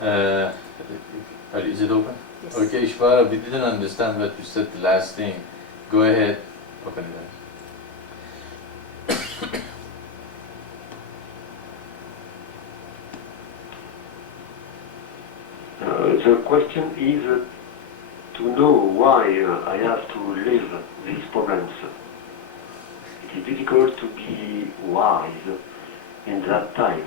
Uh, is it open? Yes. Okay, Ishvara, we didn't understand what you said the last thing. Go ahead, open it. The question is to know why I have to live these problems. It is difficult to be wise in that time.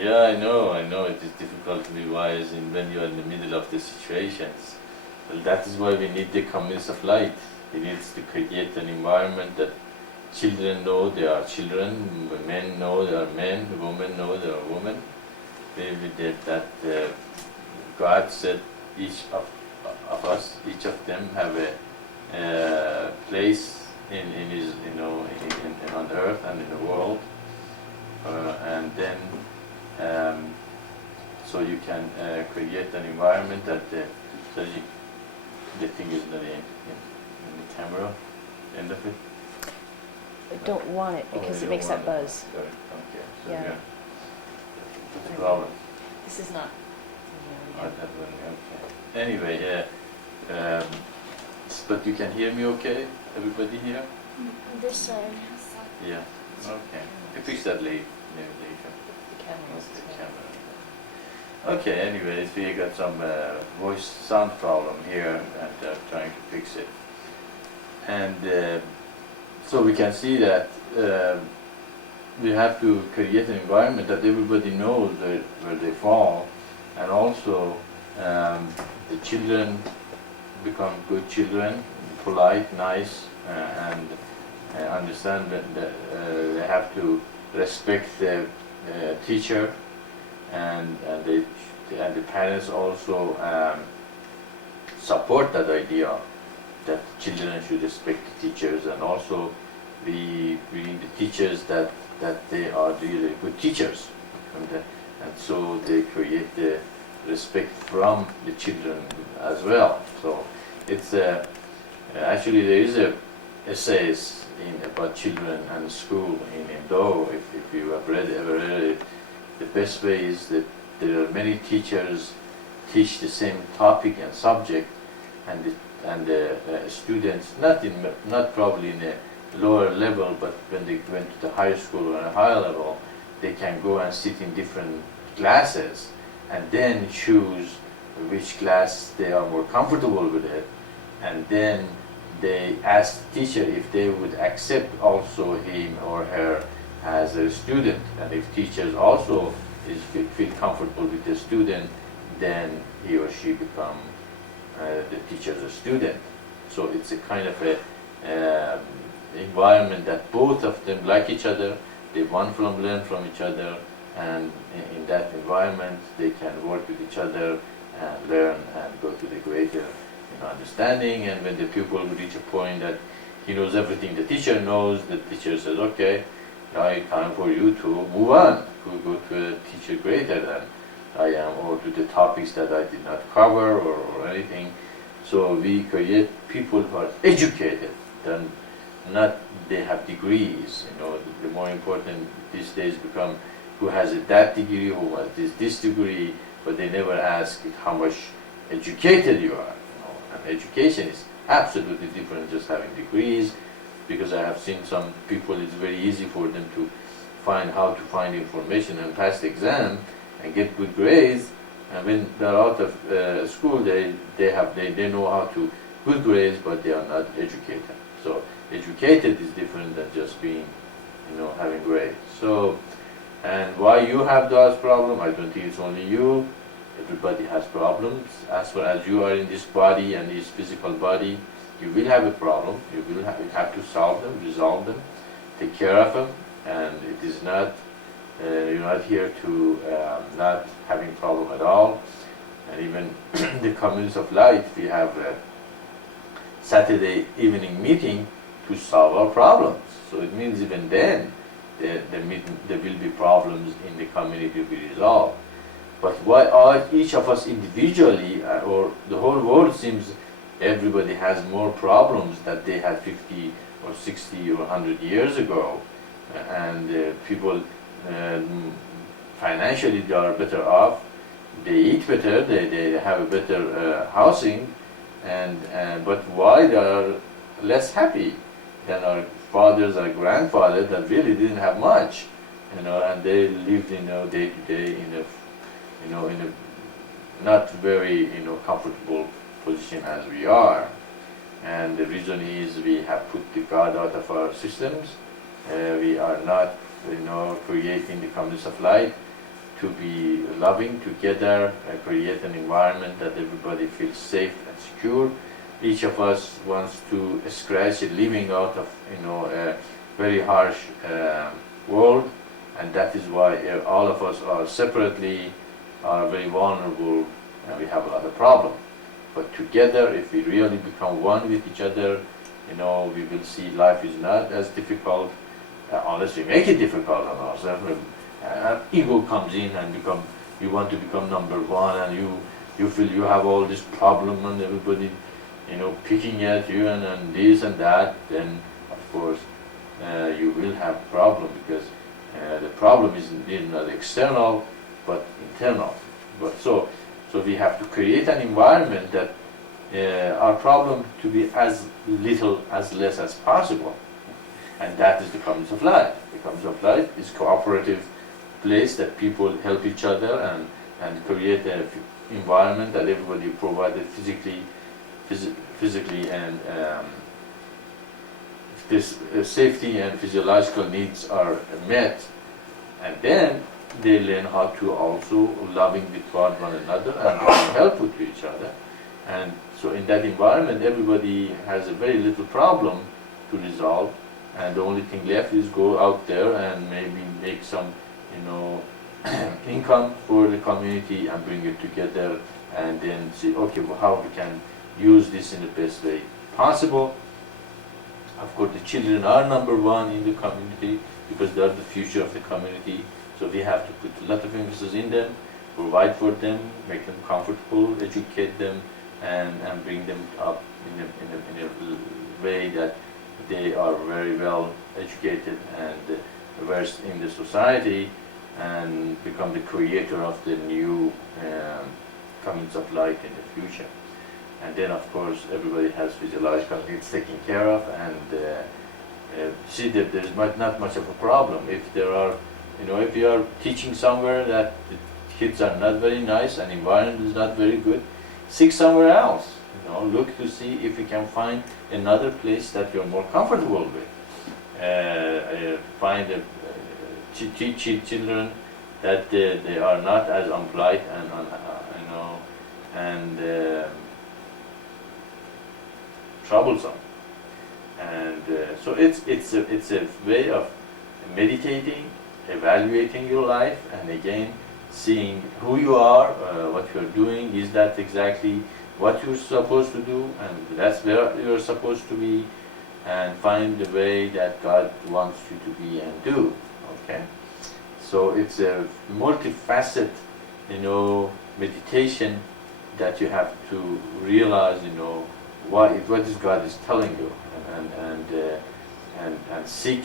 Yeah, I know. It is difficult to be wise when you are in the middle of the situations. Well, that is why we need the communities of light. We need to create an environment that children know they are children, men know they are men, women know they are women. That God said each of us, each of them have a place in his, on earth and in the world, and then so you can create an environment that the thing is not in the camera, end of it. I don't want it because it makes that buzz. Sorry. Okay. So Yeah. What's the problem? This is not. Oh, that one, okay. Anyway, yeah. But you can hear me okay? Everybody here? This side. Yeah. Okay. I fix that later. The camera. The camera. Okay, anyways, we got some voice sound problem here and trying to fix it. And so we can see that we have to create an environment that everybody knows where they fall, and also the children become good children, polite, nice, and understand that they have to respect the teacher, and the parents also support that idea that children should respect the teachers, and also we need the teachers that they are really good teachers, and so they create the respect from the children as well. So it's actually there is a essays about children and school in Indo. If you have ever read it, the best way is that there are many teachers teach the same topic and subject, and the students not probably in a lower level, but when they went to the higher school or a higher level, they can go and sit in different classes and then choose which class they are more comfortable with it, and then they ask the teacher if they would accept also him or her as a student, and if teachers also feel comfortable with the student, then he or she become the teacher's a student. So it's a kind of a environment that both of them like each other, they want to learn from each other, and in that environment they can work with each other and learn and go to the greater understanding. And when the pupil reach a point that he knows everything the teacher knows, the teacher says, okay, now it's time for you to move on, to go to a teacher greater than I am, or to the topics that I did not cover or anything. So we create people who are educated, then not they have degrees. The more important these days become who has that degree, who has this degree, but they never ask how much educated you are. And education is absolutely different than just having degrees, because I have seen some people, it's very easy for them to find how to find information and pass the exam and get good grades, and when they're out of school, they know how to good grades, but they are not educated. So educated is different than just being, having grades. So, and why you have those problems, I don't think it's only you. Everybody has problems. As far as you are in this body and this physical body, you will have a problem. You have to solve them, resolve them, take care of them, and it is not. You're not here to not having problem at all. And even the communities of light, we have a Saturday evening meeting to solve our problems. So it means even then there will be problems in the community to be resolved. But why are each of us individually, or the whole world seems everybody has more problems that they had 50 or 60 or 100 years ago, and people financially they are better off, they eat better, they have a better housing, but why they are less happy than our fathers or grandfathers that really didn't have much, and they lived, day to day in a not very, comfortable position as we are. And the reason is we have put the God out of our systems. We are not, creating the communities of light to be loving together, create an environment that everybody feels safe and secure. Each of us wants to scratch a living out of, a very harsh world, and that is why all of us are separately are very vulnerable, and we have a lot of problems. But together, if we really become one with each other, we will see life is not as difficult, unless we make it difficult on ourselves. Ego comes in and you want to become number one, and you feel you have all this problem, and everybody, picking at you, and this and that. Then, of course, you will have problem, because the problem is not external, but internal. But so we have to create an environment that our problem to be as less as possible, and that is the community of life. The community of life is cooperative place that people help each other and create an environment that everybody provided physically and this safety and physiological needs are met, and then they learn how to also loving with one another and being helpful to each other. And so in that environment, everybody has a very little problem to resolve, and the only thing left is go out there and maybe make some, income for the community and bring it together, and then see, okay, well, how we can use this in the best way possible. Of course, the children are number one in the community because they are the future of the community. So we have to put a lot of emphasis in them, provide for them, make them comfortable, educate them, and bring them up in a way that they are very well educated and versed in the society, and become the creator of the new comings of light in the future. And then, of course, everybody has physiological needs taken care of, and see that there's not much of a problem. If there are, if you are teaching somewhere that the kids are not very nice and environment is not very good, seek somewhere else. Look to see if you can find another place that you're more comfortable with. Find teach children that they are not as unpolite and troublesome. And so it's a way of meditating, evaluating your life, and again seeing who you are, what you're doing. Is that exactly what you're supposed to do, and that's where you're supposed to be, and find the way that God wants you to be and do. Okay, so it's a multifaceted, meditation that you have to realize, what is God is telling you, and seek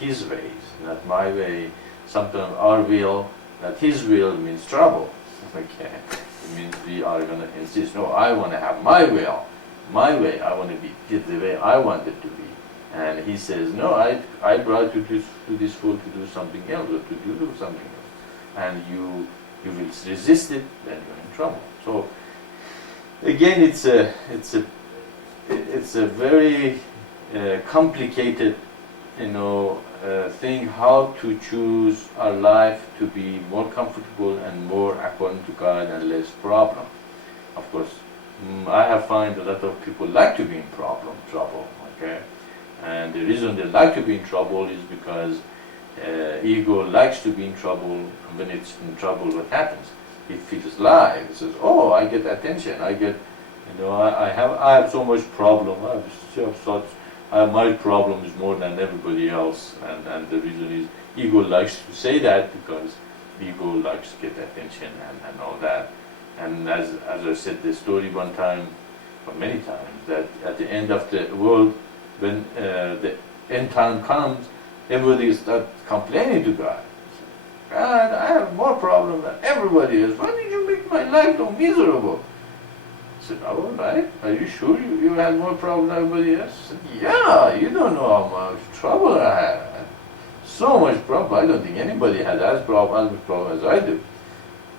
His ways, not my way. Sometimes our will, that His will means trouble. Okay, it means we are going to insist. No, I want to have my will, my way. I want to be the way I want it to be. And He says, no, I brought you to this world to do something else, or to do something else, and you will resist it, then you're in trouble. So again, it's a very complicated, thing, how to choose our life to be more comfortable and more according to God and less problem. Of course, I have found a lot of people like to be in trouble. Okay, and the reason they like to be in trouble is because ego likes to be in trouble. And when it's in trouble, what happens? It feels alive. It says, "Oh, I get attention. I get, I have so much problem. I have so such. My problem is more than everybody else." And the reason is ego likes to say that because ego likes to get attention and all that. And as I said the story one time, or many times, that at the end of the world, when the end time comes, everybody starts complaining to God. God, I have more problems than everybody else. Why did you make my life so miserable? I said, all right, are you sure you had more problems than everybody else? I said, yeah, you don't know how much trouble I had. So much problem. I don't think anybody had as much problem as I do.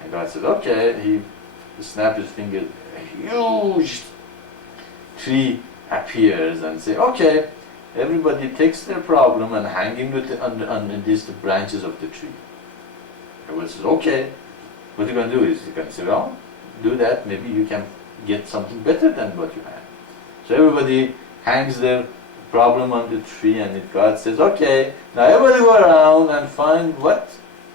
And God said, okay. He snapped his finger. A huge tree appears and say, okay, everybody takes their problem and hang it with on the branches of the tree. Everyone says, okay. What you're going to do is you're going to say, well, do that. Maybe you can get something better than what you had. So everybody hangs their problem on the tree, and God says, okay, now everybody go around and find what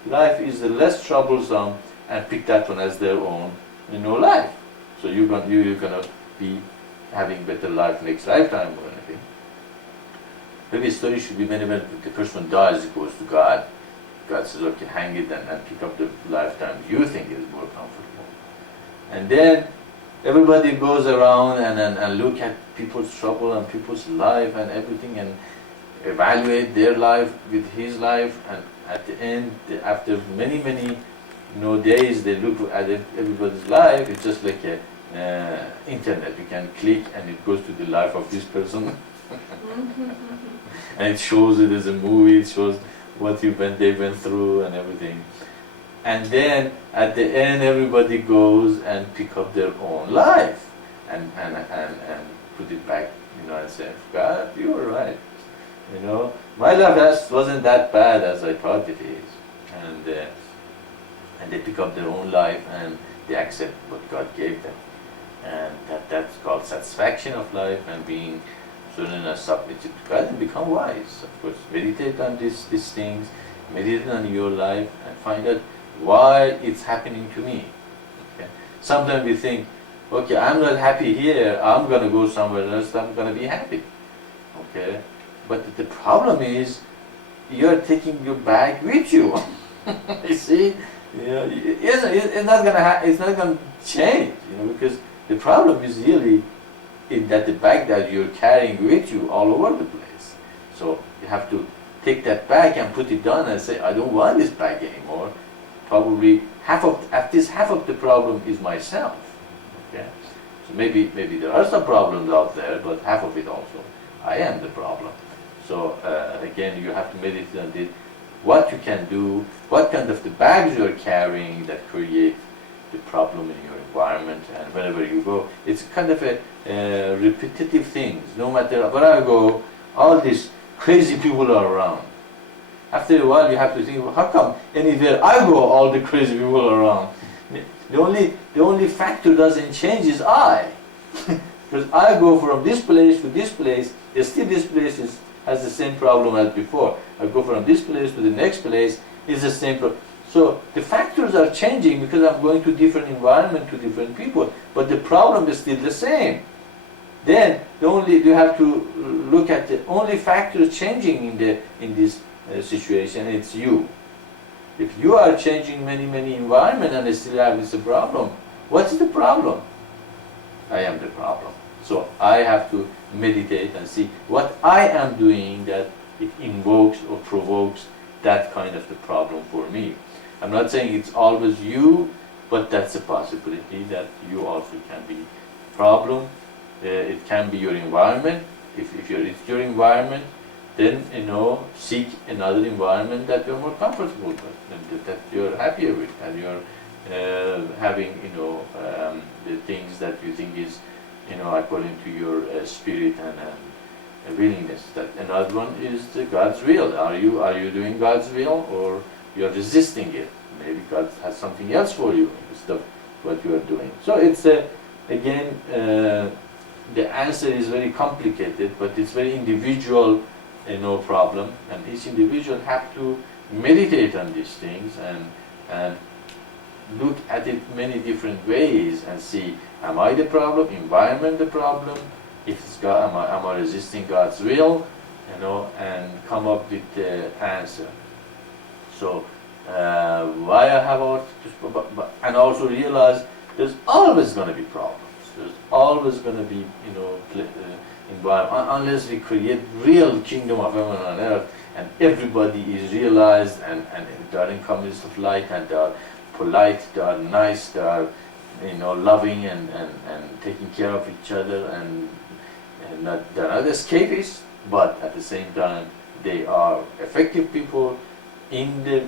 life is the less troublesome and pick that one as their own, life. So you're gonna be having better life next lifetime or anything. Maybe a story should be when the person dies, it goes to God. God says, okay, hang it and pick up the lifetime you think is more comfortable. And then everybody goes around and look at people's trouble and people's life and everything and evaluate their life with his life, and at the end, after many days, they look at everybody's life. It's just like a internet. You can click and it goes to the life of this person and it shows it as a movie. It shows what they went through and everything. And then at the end, everybody goes and pick up their own life and put it back, and say, God, you were right. My life wasn't that bad as I thought it is. And they pick up their own life and they accept what God gave them. And that's called satisfaction of life and being surrender, submitted to God and become wise. Of course, meditate on these things, meditate on your life and find out why it's happening to me. Okay? Sometimes we think, okay, I'm not happy here, I'm going to go somewhere else, I'm going to be happy. Okay? But the problem is, you're taking your bag with you. You see? It's not going to change, because the problem is really in that the bag that you're carrying with you all over the place. So you have to take that bag and put it down and say, I don't want this bag anymore. Probably at least half of the problem is myself. Okay? So maybe there are some problems out there, but half of it also, I am the problem. So again, you have to meditate on this. What you can do, what kind of the bags you are carrying that create the problem in your environment, and wherever you go, it's kind of a repetitive things. No matter where I go, all these crazy people are around. After a while, you have to think, well, how come anywhere I go, all the crazy people are around? The only factor doesn't change is I. Because I go from this place to this place, still this place has the same problem as before. I go from this place to the next place, it's the same problem. So the factors are changing because I'm going to different environment, to different people, but the problem is still the same. Then you have to look at the only factors changing in this situation, it's you. If you are changing many environments and still have this problem, what's the problem? I am the problem. So I have to meditate and see what I am doing that it invokes or provokes that kind of the problem for me. I'm not saying it's always you, but that's a possibility that you also can be problem. It can be your environment. If it's your environment, then seek another environment that you're more comfortable with, that you're happier with, and you're having the things that you think is according to your spirit and willingness. That another one is God's will. Are you doing God's will, or you're resisting it? Maybe God has something else for you instead of what you are doing. So it's again the answer is very complicated, but it's very individual. Problem, and each individual have to meditate on these things and look at it many different ways and see, am I the problem, environment the problem, if it's God, am I resisting God's will, and come up with the answer. So why I have all this, and also realize there's always going to be problems. There's always going to be environment, unless we create real kingdom of heaven on earth, and everybody is realized and they are in communities of light, and they are polite, they are nice, they are loving and taking care of each other, and they're not escapists, but at the same time they are effective people in the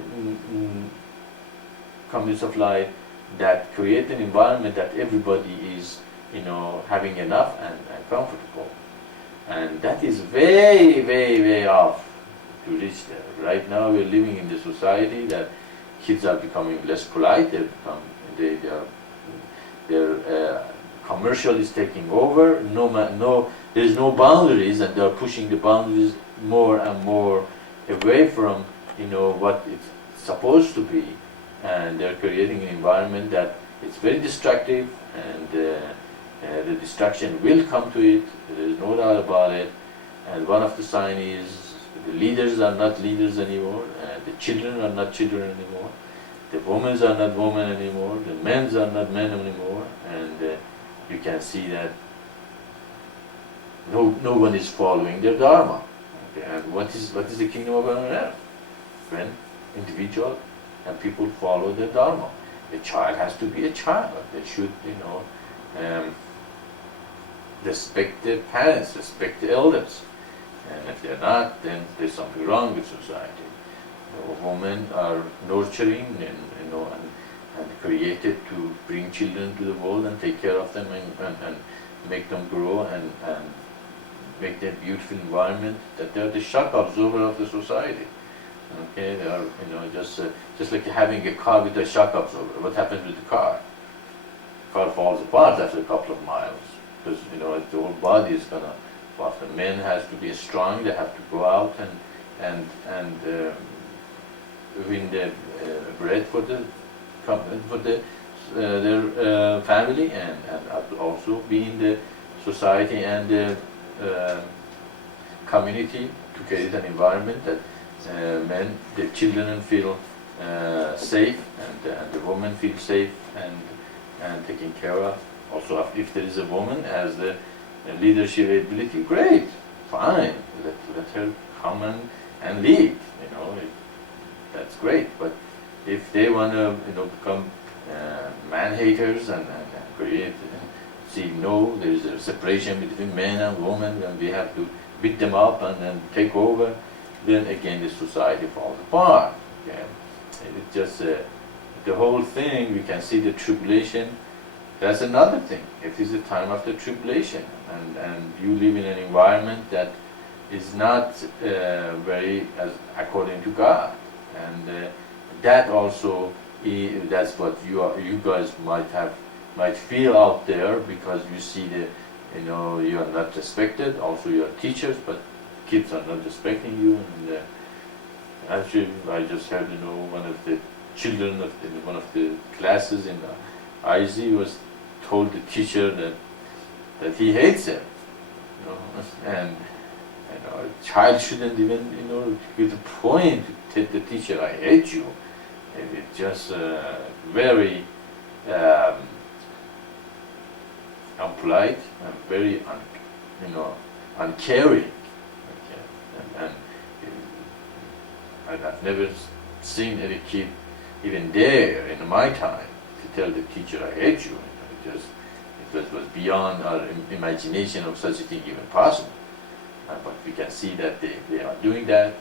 communities of light that create an environment that everybody is having enough and comfortable. And that is very, very, very off to reach there. Right now we're living in the society that kids are becoming less polite, their commercial is taking over, there's no boundaries, and they're pushing the boundaries more and more away from what it's supposed to be, and they're creating an environment that it's very destructive, and the destruction will come to it, there's no doubt about it. And one of the signs is the leaders are not leaders anymore, the children are not children anymore, the women are not women anymore, the men are not men anymore, and you can see that no one is following their dharma. Okay? And what is the kingdom of heaven on earth? When individual and people follow their dharma. A child has to be a child. They should, respect their parents, respect the elders. And if they're not, then there's something wrong with society. Women are nurturing and created to bring children to the world and take care of them and make them grow and make that beautiful environment, that they're the shock absorber of the society. Okay, they are just like having a car with a shock absorber. What happens with the car? The car falls apart after a couple of miles because the whole body is gonna. But the men has to be strong. They have to go out and win the bread for their family, and also be in the society and the community to create an environment that the children feel safe, and the women feel safe and taken care of. Also, if there is a woman as the leadership ability, great, fine, let her come and lead, that's great. But if they want to become man-haters and create, there is a separation between men and women, and we have to beat them up and then take over, then again the society falls apart. Okay? It's just the whole thing, we can see the tribulation. That's another thing. It is a time of the tribulation, and you live in an environment that is not very according to God, and that also that's what you guys might feel out there, because you see you are not respected. Also, you are teachers, but kids are not respecting you. And actually, I just heard one of the children in one of the classes in IZ was told the teacher that he hates him, and a child shouldn't even get the point to tell the teacher, I hate you. It's just very unpolite and very uncaring. Okay? And I've never seen any kid even dare in my time to tell the teacher, I hate you. It was beyond our imagination of such a thing even possible. But we can see that they are doing that,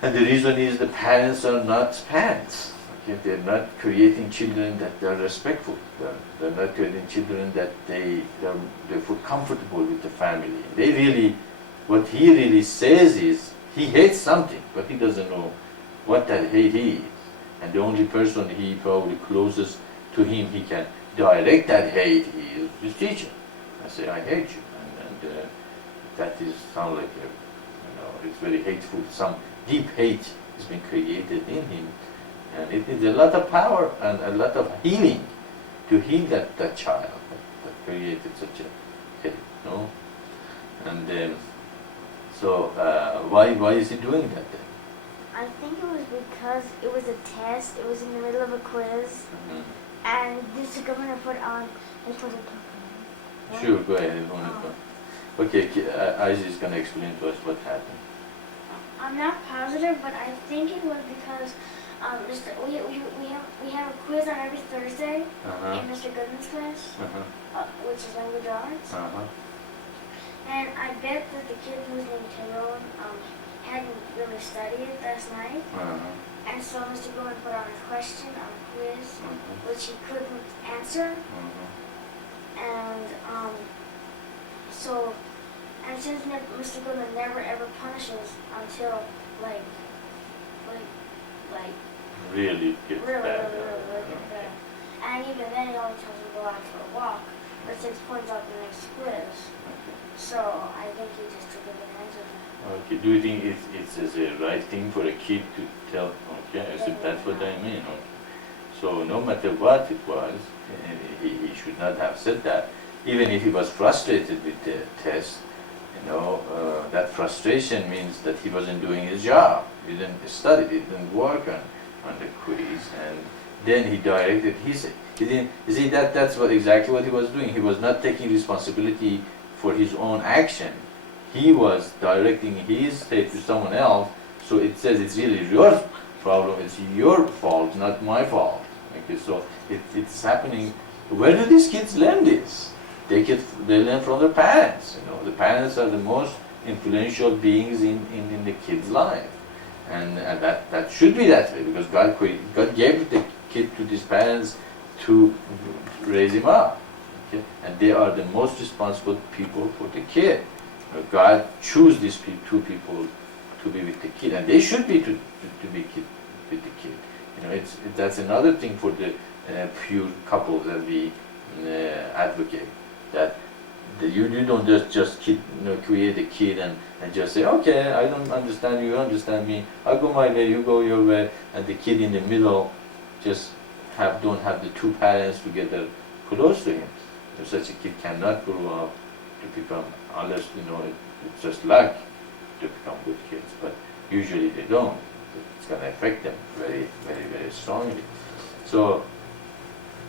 and the reason is the parents are not parents. Okay? They're not creating children that they're respectful. They're not creating children that they feel comfortable with the family. What he really says is, he hates something, but he doesn't know what that hate is. And the only person he probably closest to him, he can direct that hate, is his teacher. I say, I hate you. And that is sound like it's very hateful. Some deep hate has been created in him. And it is a lot of power and a lot of healing to heal that child that created such a hate. And so why is he doing that then? I think it was because it was a test. It was in the middle of a quiz, and this governor put on. It was a Sure, go ahead. Okay, Isaac is going to explain to us what happened. I'm not positive, but I think it was because we have a quiz on every Thursday in Mr. Goodman's class, which is language arts. And I bet that the kid who was named Tyrone hadn't really studied last night. And so Mr. Goodman put on a question on a quiz, which he couldn't answer. And since Mr. Goodman never ever punishes until like Really gets really bad. gets bad. And even then he only tells him to go out for a walk, but 6 points out the next quiz. So I think he just took advantage of that. Okay. Do you think it's a right thing for a kid to tell? Okay, I said that's what I mean. Okay. So no matter what it was, he should not have said that. Even if he was frustrated with the test, that frustration means that he wasn't doing his job. He didn't study, he didn't work on the quiz, and then he directed his. He didn't. You see that's exactly what he was doing. He was not taking responsibility for his own action. He was directing his state to someone else. So it says it's really your problem. It's your fault, not my fault. Okay, so it's happening. Where do these kids learn this? They learn from their parents. The parents are the most influential beings in the kid's life, and that should be that way, because God gave the kid to these parents to raise him up, okay? And they are the most responsible people for the kid. God chose these two people to be with the kid, and they should be to be with the kid. That's another thing for the pure couples that we advocate. That you don't just create a kid and just say, okay, I don't understand you, understand me, I'll go my way, you go your way, and the kid in the middle just don't have the two parents together close to him. Such a kid cannot grow up to become, unless it's just luck to become good kids, but usually they don't. It's going to affect them very, very, very strongly. So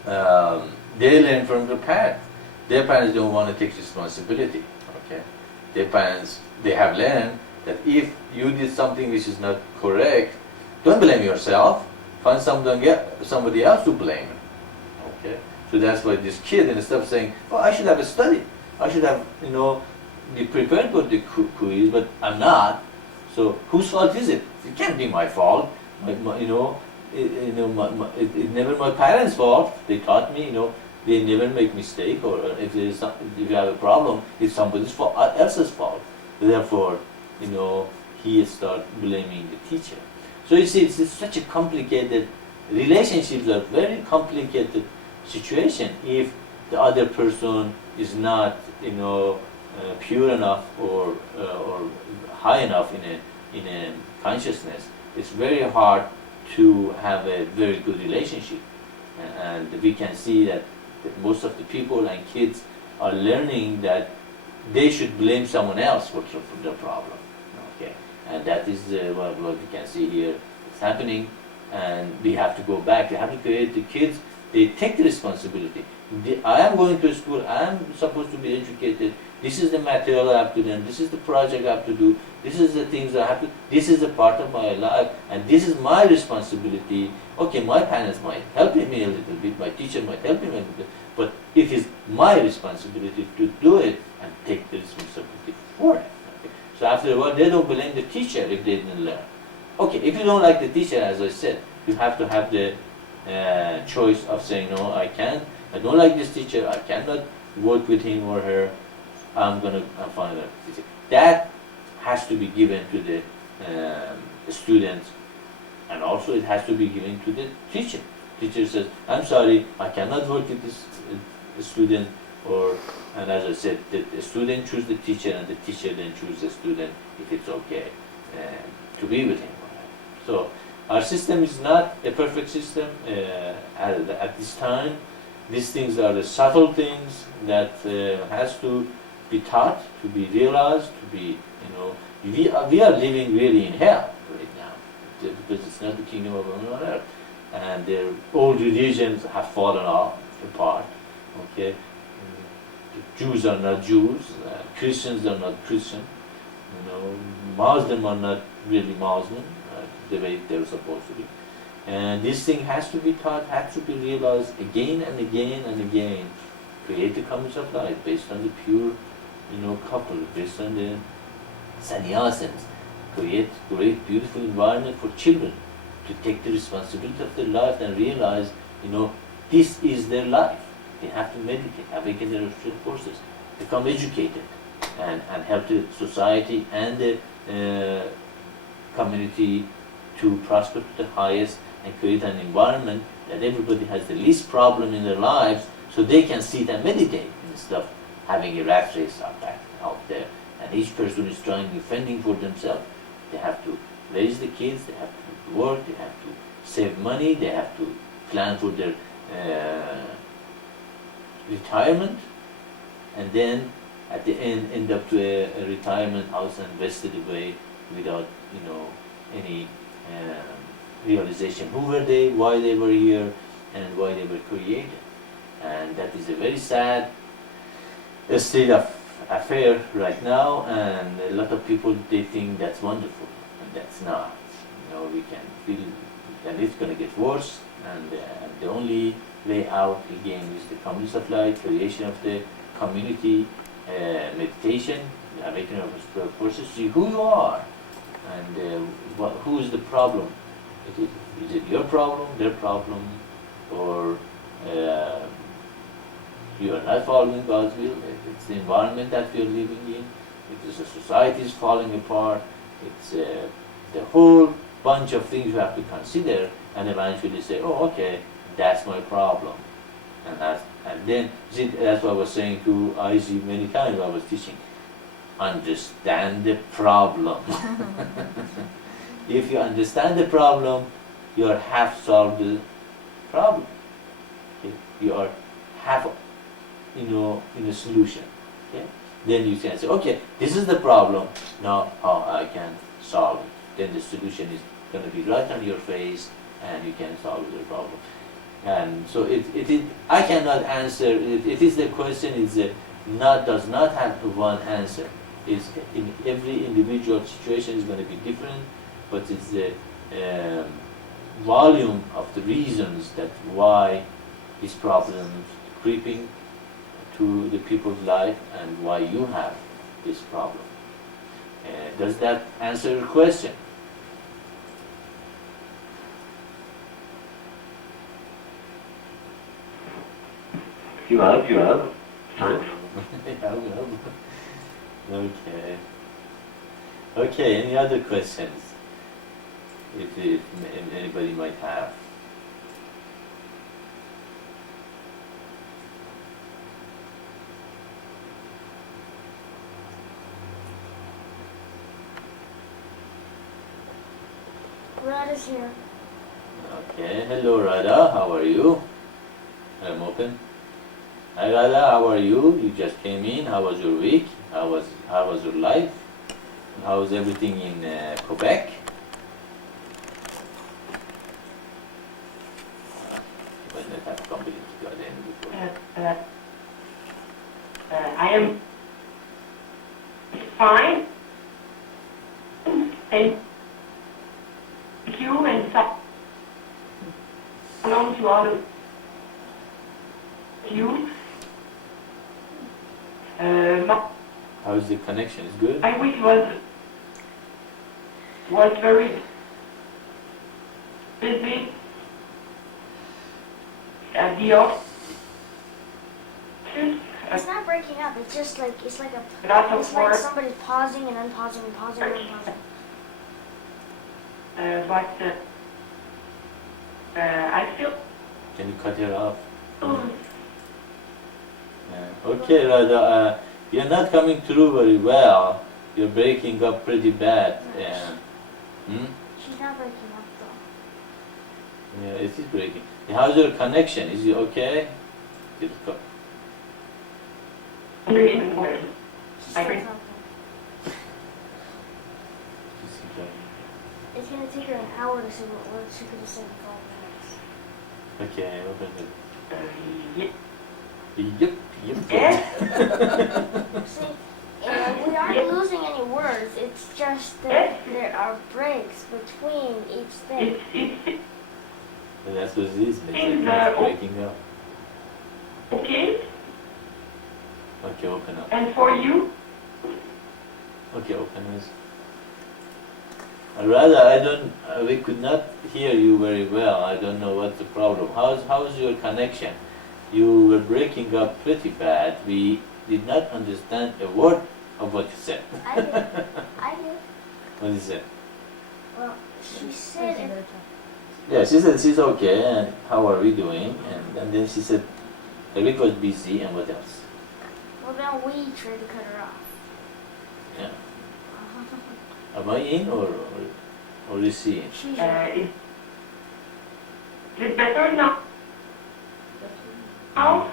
they learn from their parents. Their parents don't want to take responsibility. Okay, their parents, they have learned that if you did something which is not correct, don't blame yourself. Find somebody else to blame. Okay, so that's why this kid, instead of saying, "Oh, I should have studied. I should have, be prepared for the quiz, but I'm not. So whose fault is it? It can't be my fault. It's never my parents' fault. They taught me, they never make mistake, or if you have a problem, it's somebody else's fault. Therefore, he start blaming the teacher. So you see, it's such a complicated, relationships are very complicated situation if the other person is not, pure enough or high enough in a consciousness. It's very hard to have a very good relationship, and we can see that most of the people and kids are learning that they should blame someone else for their problem. Okay, and that is what we can see here. It's happening, and we have to go back. We have to create the kids. They take the responsibility. I am going to school. I am supposed to be educated. This is the material I have to learn. This is the project I have to do. This is the things I have to. This is a part of my life, and this is my responsibility. Okay, my parents might help me a little bit. My teacher might help me a little bit. But it is my responsibility to do it and take the responsibility for it. Okay? So after a while, they don't blame the teacher if they didn't learn. Okay, if you don't like the teacher, as I said, you have to have the choice of saying, no, I can't. I don't like this teacher. I cannot work with him or her. I'm find another teacher. That has to be given to the students, and also it has to be given to the teacher. Teacher says, I'm sorry, I cannot work with this student, and as I said, the student chooses the teacher, and the teacher then chooses the student if it's okay to be with him. So our system is not a perfect system at this time. These things are the subtle things that has to be taught, to be realized, to be, we are living really in hell right now, because it's not the kingdom of heaven on earth. And all religions have fallen apart. Okay, the Jews are not Jews, Christians are not Christian, Muslim are not really Muslim the way they're supposed to be. And this thing has to be taught, has to be realized again and again and again. Create the community of life based on the pure, couple, based on the sannyasins. Create great, beautiful environment for children to take the responsibility of their life and realize, this is their life. They have to meditate, awaken their spiritual forces, become educated, and help the society and the community to prosper to the highest and create an environment that everybody has the least problem in their lives so they can sit and meditate instead of having a rat race out there. And each person is trying to fending for themselves. They have to raise the kids, they have to work, they have to save money, they have to plan for their retirement, and then at the end up to a retirement house and vested away without any realization who were they, why they were here, and why they were created. And that is a very sad state of affair right now, and a lot of people, they think that's wonderful, and that's not. We can feel that it's going to get worse, and the only way out again is the community of life, creation of the community, meditation, awakening of spiritual forces, see who you are, and who is the problem. Is it your problem, their problem, or you are not following God's will? It's the environment that we are living in, it's the society is falling apart, it's the whole bunch of things you have to consider, and eventually say, oh, okay, that's my problem. And then, see, that's what I was saying to IZ many times I was teaching. Understand the problem. If you understand the problem, you are half solved the problem. Okay? You are half, in a solution. Okay? Then you can say, okay, this is the problem, now how I can solve it. Then the solution is going to be right on your face, and you can solve the problem. And so I cannot answer, it is the question is does not have one answer. It's in every individual situation is going to be different, but it's the volume of the reasons that why these problems creeping to the people's life and why you have this problem. Does that answer your question? You have. Thanks. Okay. Okay, any other questions? If anybody might have. Radha's here. Okay, hello Radha, how are you? I'm open. Hi Radha, how are you? You just came in. How was your week? How was your life? How was everything in Quebec? When they have company to go in before. I am fine. Thank you, and salam to all of you. How is the connection? Is good? My week was very busy at the office. It's not breaking up. It's just like it's like somebody's pausing and unpausing and pausing and unpausing. But I feel. Can you cut it off? Okay, Radha, you're not coming through very well. You're breaking up pretty bad. She's not breaking up though. Yeah, it is breaking. How's your connection? Is it okay? She's I agree. still talking. It's gonna take her an hour to say what words she could have said in 5 minutes. Okay, open it. Yep. Yep. Yeah. See, And we aren't Yes. losing any words. It's just that Yes. there are breaks between each thing. It's And that's what it is, basically, In it's the- breaking up. okay, Okay, open up. and for you, Okay, open eyes. Rather, I don't, we could not hear you very well. I don't know what's the problem. How's your connection? You were breaking up pretty bad. We did not understand a word of what you said. I did. I did. What is it? Well, she said it. Yeah, she said she's okay, and how are we doing? And then she said, Eric was busy, and what else? Well, then we tried to cut her off. Yeah. Am I in or is she in? She's is it better now? Now?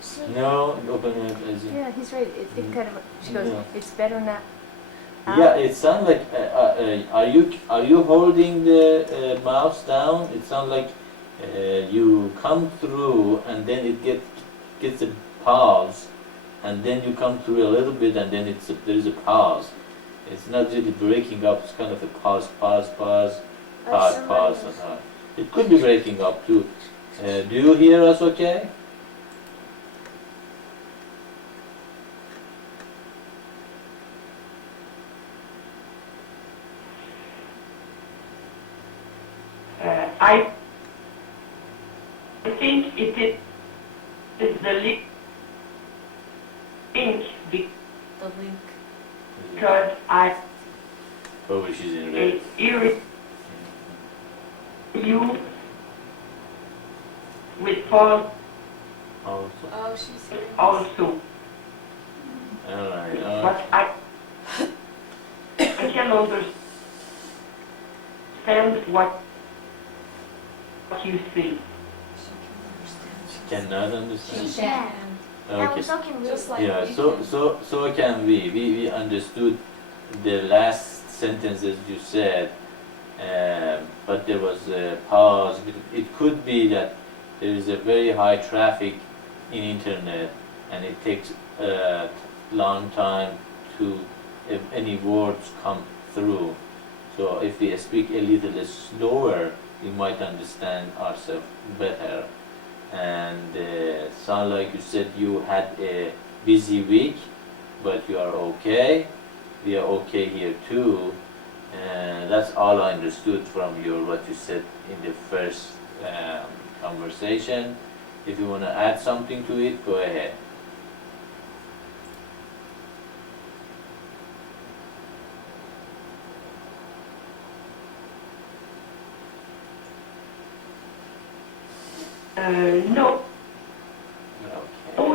See, No, open it as in. Yeah, he's right. It kind of. She goes. Yeah. It's better not. Yeah, it sounds like. Are you holding the mouse down? It sounds like you come through and then it gets a pause, and then you come through a little bit and then there is a pause. It's not really breaking up. It's kind of a pause, pause, pause, like pause, somebody pause. was- It could be breaking up too. Do you hear us okay? I think it is the link The link. because I Probably she's in red. irritate you with Paul Also. Oh, she's here. also. All right. But I can understand what you say. Cannot understand. She can. And Okay. so can we. Just like Yeah. you So can we. We understood the last sentences you said, but there was a pause. It could be that there is a very high traffic in internet, and it takes a long time to if any words come through. So if we speak a little slower, we might understand ourselves better. And sound like you said you had a busy week, but you are okay. We are okay here too. And that's all I understood from what you said in the first conversation. If you want to add something to it, go ahead. No, Okay. oh,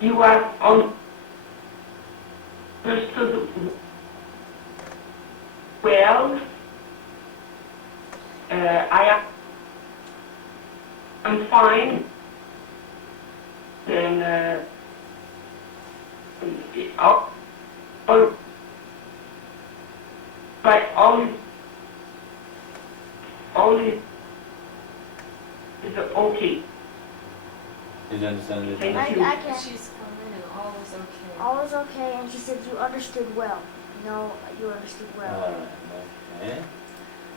you have understood well. I'm fine. Then all like all is okay. Did you understand it? Thank I, you. I can. She's coming and all is okay. All is okay, and she said you understood well. No, you understood well. Alright, okay.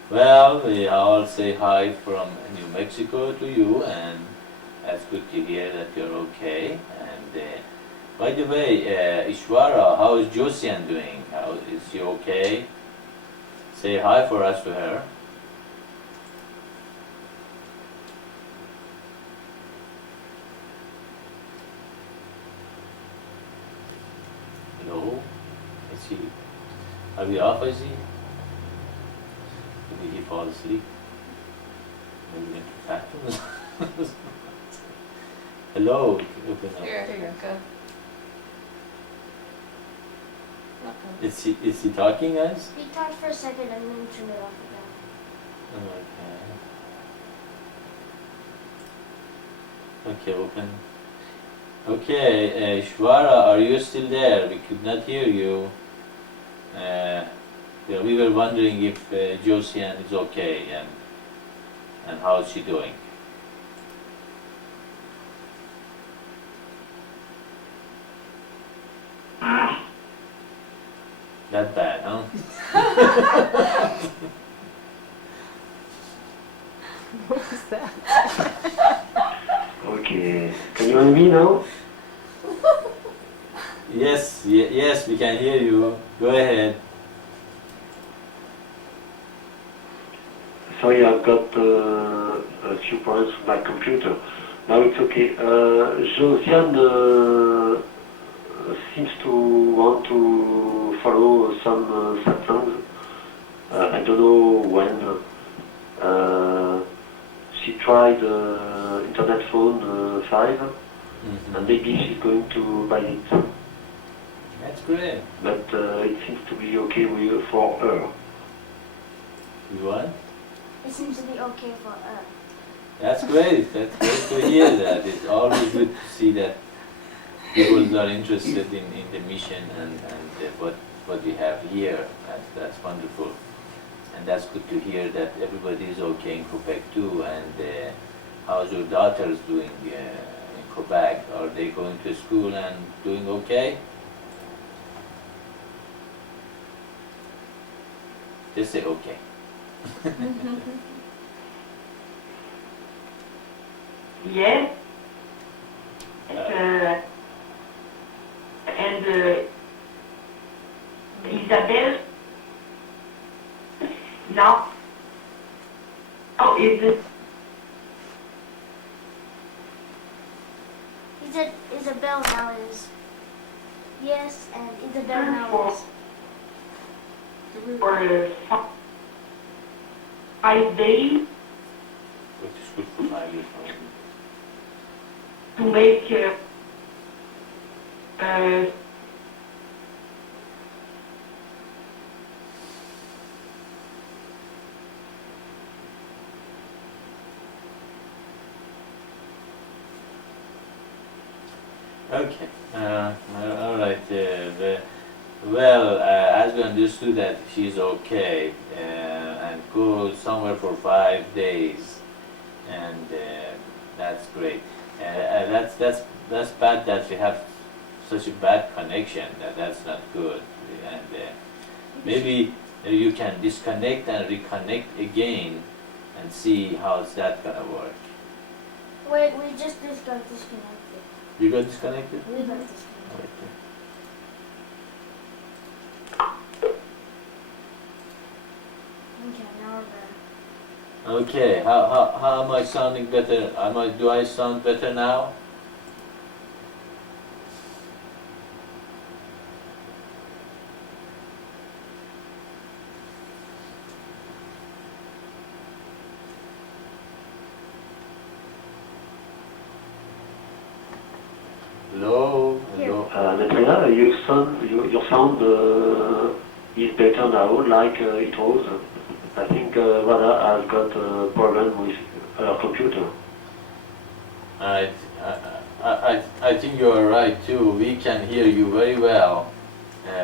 Well, we all say hi from New Mexico to you, and that's good to hear that you're okay. And by the way, Ishwara, how is Josian doing? How is she okay? Say hi for us to her. Hello? Is he? Are we off, is he? Maybe he fall asleep. Maybe into fatness. Hello? Open up. Here, there you go. Is he talking, guys? He talked for a second and then turned it off again. Okay. Okay, open. Okay, Shwara, are you still there? We could not hear you. Yeah, we were wondering if Josian is okay and how is she doing? That bad, huh? What was that? Okay. Can you hear me now? Yes, yes, we can hear you. Go ahead. Sorry, I've got a few problems with my computer. Now it's okay. Josiane seems to want to follow some satsangs. I don't know when. She tried internet phone 5, and maybe she's going to buy it. That's great. But it seems to be okay for her. You what? It seems to be okay for her. That's great. That's great to hear that. It's always good to see that people are interested in the mission and what we have here. That's wonderful. And that's good to hear that everybody is okay in Quebec too. And how's your daughters doing in Quebec? Are they going to school and doing okay? Just say okay. Yes. And Isabelle, now, how is it? He said Isabel now is yes, and Isabel now is. For 5 days Which is good for 5 years. to make Okay. All right. Well, as we understood that she's okay, and go somewhere for 5 days, and that's great. That's bad that we have such a bad connection. That's not good. And maybe you can disconnect and reconnect again, and see how's that gonna work. Wait, we just got disconnected. You got disconnected? We got disconnected. Okay. Okay, now we're back. Okay, how am I sounding better? Do I sound better now? Hello? Hello? Maitreya, your sound is better now, like it was. I think Radha has got a problem with her computer. I think you are right too. We can hear you very well,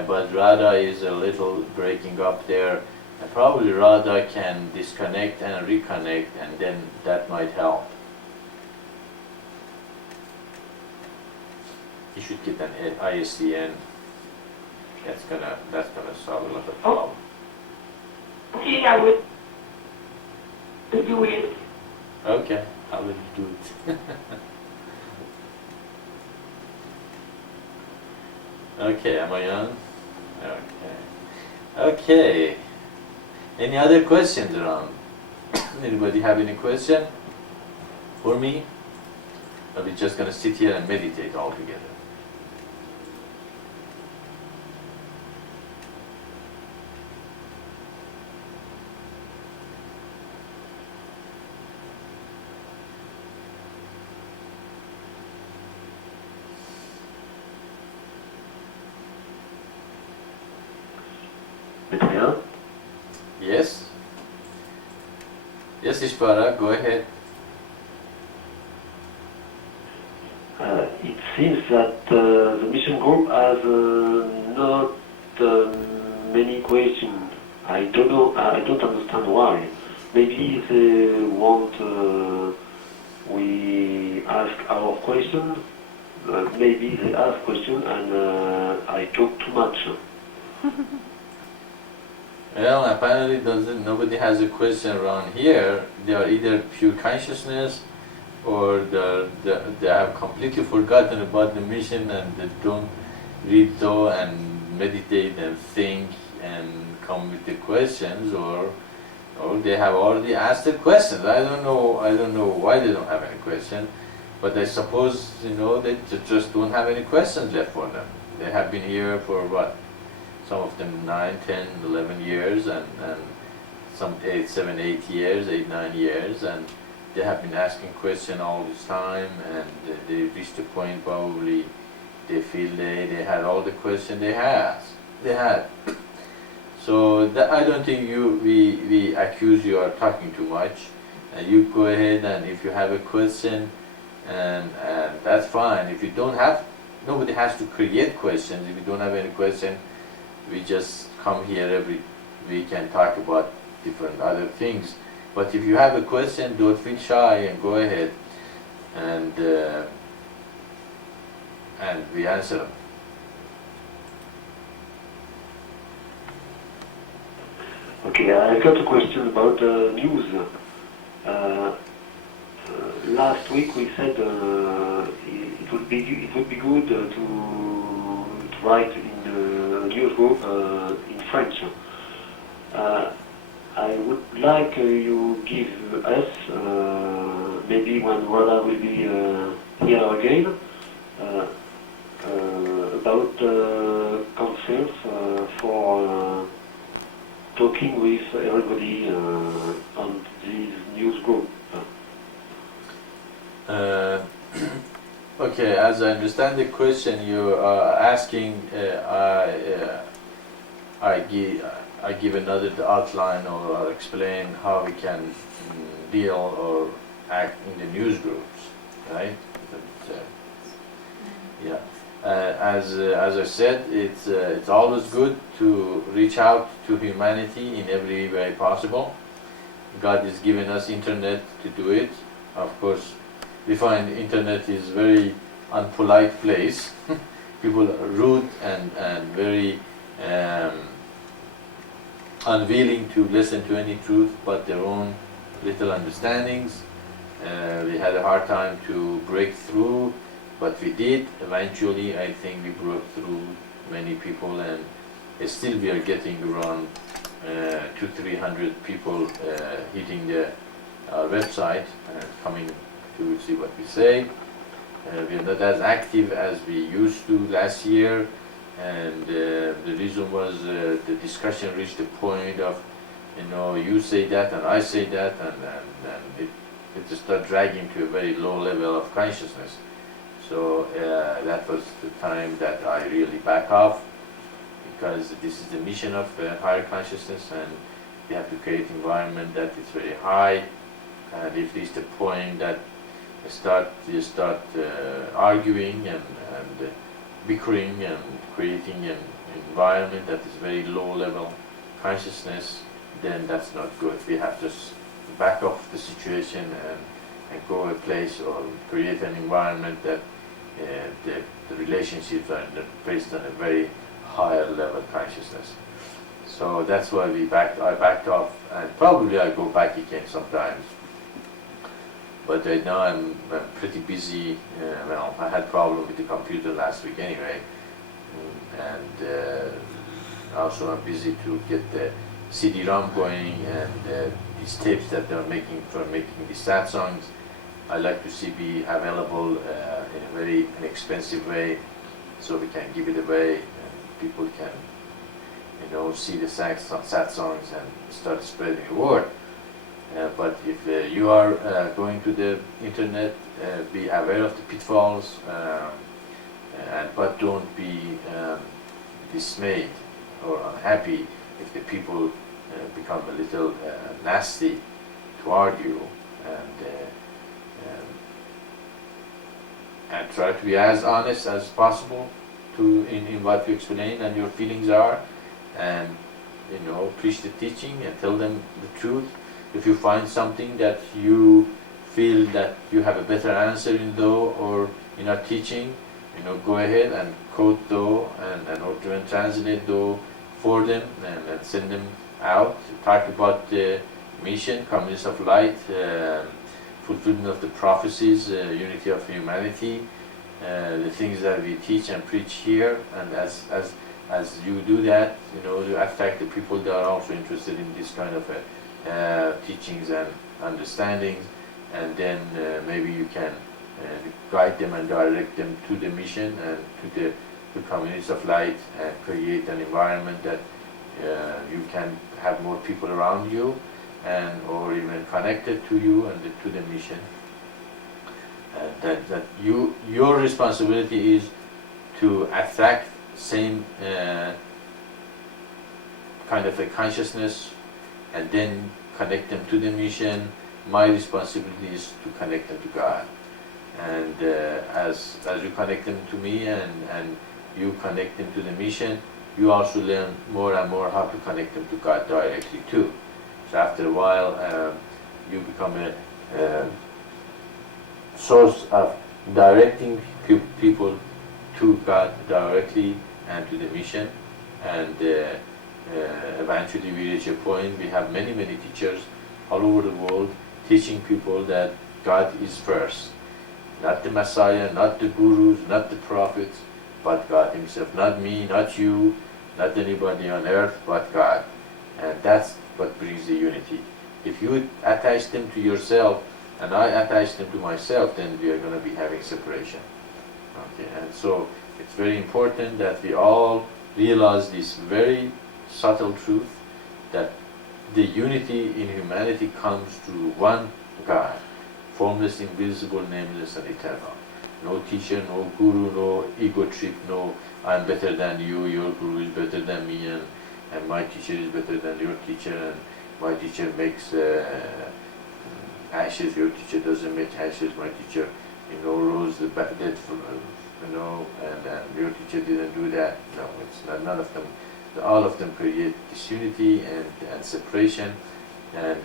but Radha is a little breaking up there. Probably Radha can disconnect and reconnect, and then that might help. You should get an ISDN. That's gonna solve a lot of problems. okay, I will do it. Okay, I will do it. Okay, am I on? Okay. Okay. Any other questions around? Anybody have any question for me? Or we just gonna sit here and meditate all together? Maitreya? Yes? Yes, Ishvara, go ahead. It seems that the mission group has not many questions. I don't know. I don't understand why. Maybe they want we ask our question. Maybe they ask question and I talk too much. Well, apparently nobody has a question around here. They are either pure consciousness or they have completely forgotten about the mission and they don't read though and meditate and think and come with the questions, or they have already asked the questions. I don't know why they don't have any questions, but I suppose they just don't have any questions left for them. They have been here for what? Some of them 9, 10, 11 years, and some 8, 7, 8 years, 8, 9 years, and they have been asking questions all this time, and they reached a point probably they feel they had all the questions they had. So I don't think we accuse you of talking too much. You go ahead, and if you have a question, and that's fine. If you don't have, nobody has to create questions. If you don't have any question, we just come here every week and talk about different other things. But if you have a question, don't feel shy and go ahead, and we answer them. Okay, I got a question about news. Last week we said it would be good to write in the newsgroup in French. I would like you give us maybe when Rhoda will be here again about concepts for talking with everybody on this news group. Okay, as I understand the question, you are asking, I give another outline or explain how we can deal or act in the news groups, right? Yeah. As I said, it's always good to reach out to humanity in every way possible. God has given us internet to do it. Of course, we find internet is very unpolite place. People are rude and very unwilling to listen to any truth but their own little understandings. We had a hard time to break through, but we did. Eventually, I think we broke through many people, and still we are getting around 200-300 people hitting the website and coming to see what we say. We are not as active as we used to last year, and the reason was the discussion reached a point of, you say that and I say that, and it just started dragging to a very low level of consciousness. So that was the time that I really back off, because this is the mission of higher consciousness, and we have to create environment that is very high. And if it's the point that you start arguing and bickering and creating an environment that is very low level consciousness, then that's not good. We have to back off the situation and go a place or create an environment that the relationships are based on a very higher level consciousness. So that's why I backed off, and probably I go back again sometimes. But right now I'm pretty busy. Well, I had problem with the computer last week anyway, and also I'm busy to get the CD-ROM going and these tapes that they're making for making the Satsangs. I like to be available in a very inexpensive way, so we can give it away and people can, see the Satsangs and start spreading the word. But if you are going to the internet, be aware of the pitfalls, but don't be dismayed or unhappy if the people become a little nasty toward you, and try to be as honest as possible in what you explain and your feelings are, and preach the teaching and tell them the truth. If you find something that you feel that you have a better answer in though or in our teaching, go ahead and quote though and translate though for them and send them out, talk about the mission, communities of light, fulfillment of the prophecies, unity of humanity, the things that we teach and preach here. And as you do that, you attract the people that are also interested in this kind of teachings and understandings, and then maybe you can guide them and direct them to the mission and to the communities of light, and create an environment that you can have more people around you, and or even connected to you and to the mission. That your responsibility is to attract same kind of a consciousness, and then connect them to the mission. My responsibility is to connect them to God. And as you connect them to me, and you connect them to the mission, you also learn more and more how to connect them to God directly too. So after a while, you become a source of directing people to God directly and to the mission. And eventually we reach a point, we have many teachers all over the world teaching people that God is first. Not the Messiah, not the gurus, not the prophets, but God Himself. Not me, not you, not anybody on earth, but God. And that's what brings the unity. If you attach them to yourself, and I attach them to myself, then we are going to be having separation. Okay, and so it's very important that we all realize this very subtle truth, that the unity in humanity comes through one God, formless, invisible, nameless, and eternal. No teacher, no guru, no ego trip, no I'm better than you, your guru is better than me, and my teacher is better than your teacher, and my teacher makes ashes, your teacher doesn't make ashes, my teacher, rose the dead from, and your teacher didn't do that. No, it's not, none of them. All of them create disunity and separation, and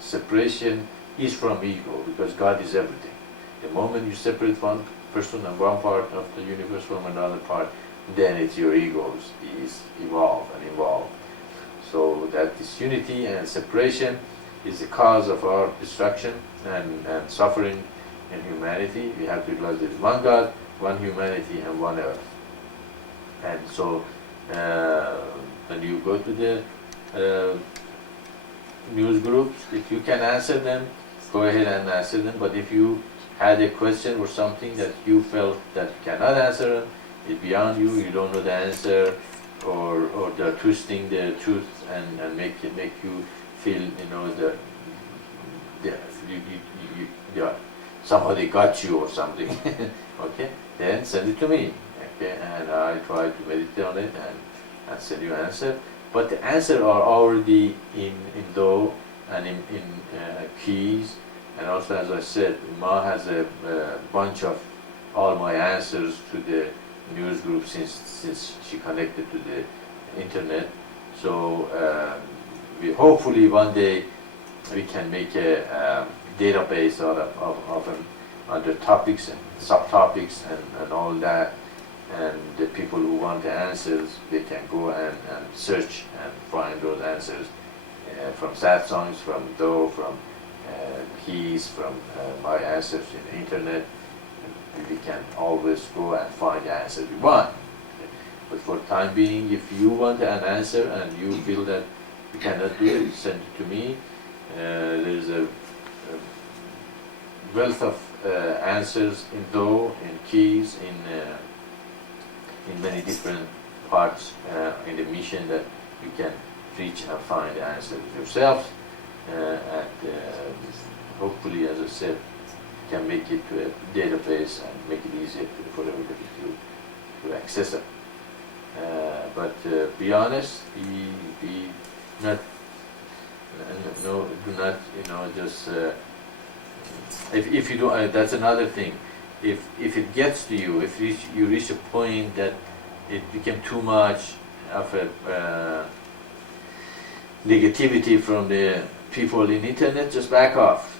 separation is from ego, because God is everything. The moment you separate one person and one part of the universe from another part, then it's your egos is evolved and involved. So that disunity and separation is the cause of our destruction and suffering in humanity. We have to realize there is one God, one humanity, and one earth. And so when you go to the news groups, if you can answer them, go ahead and answer them. But if you had a question or something that you felt that you cannot answer, it's beyond you, you don't know the answer, or they're twisting the truth and make you feel, somebody got you or something. Okay, then send it to me. Okay, and I try to meditate on it and send you an answer. But the answers are already in Do and in keys. And also, as I said, Ma has a bunch of all my answers to the news group since she connected to the internet. So we hopefully one day we can make a database out of them under topics and subtopics and all that. And the people who want the answers, they can go and search and find those answers from Satsangs, from Do, from keys, from my answers in the internet. We can always go and find the answer we want. But for the time being, if you want an answer and you feel that you cannot do it, send it to me. There's a wealth of answers in Do, in keys, in many different parts in the mission that you can reach and find the answers yourself. And hopefully, as I said, can make it to a database and make it easier for everybody to access it. But be honest, be not, no, do not, just, if you don't, that's another thing. If it gets to you, if you reach a point that it became too much of a negativity from the people in internet, just back off.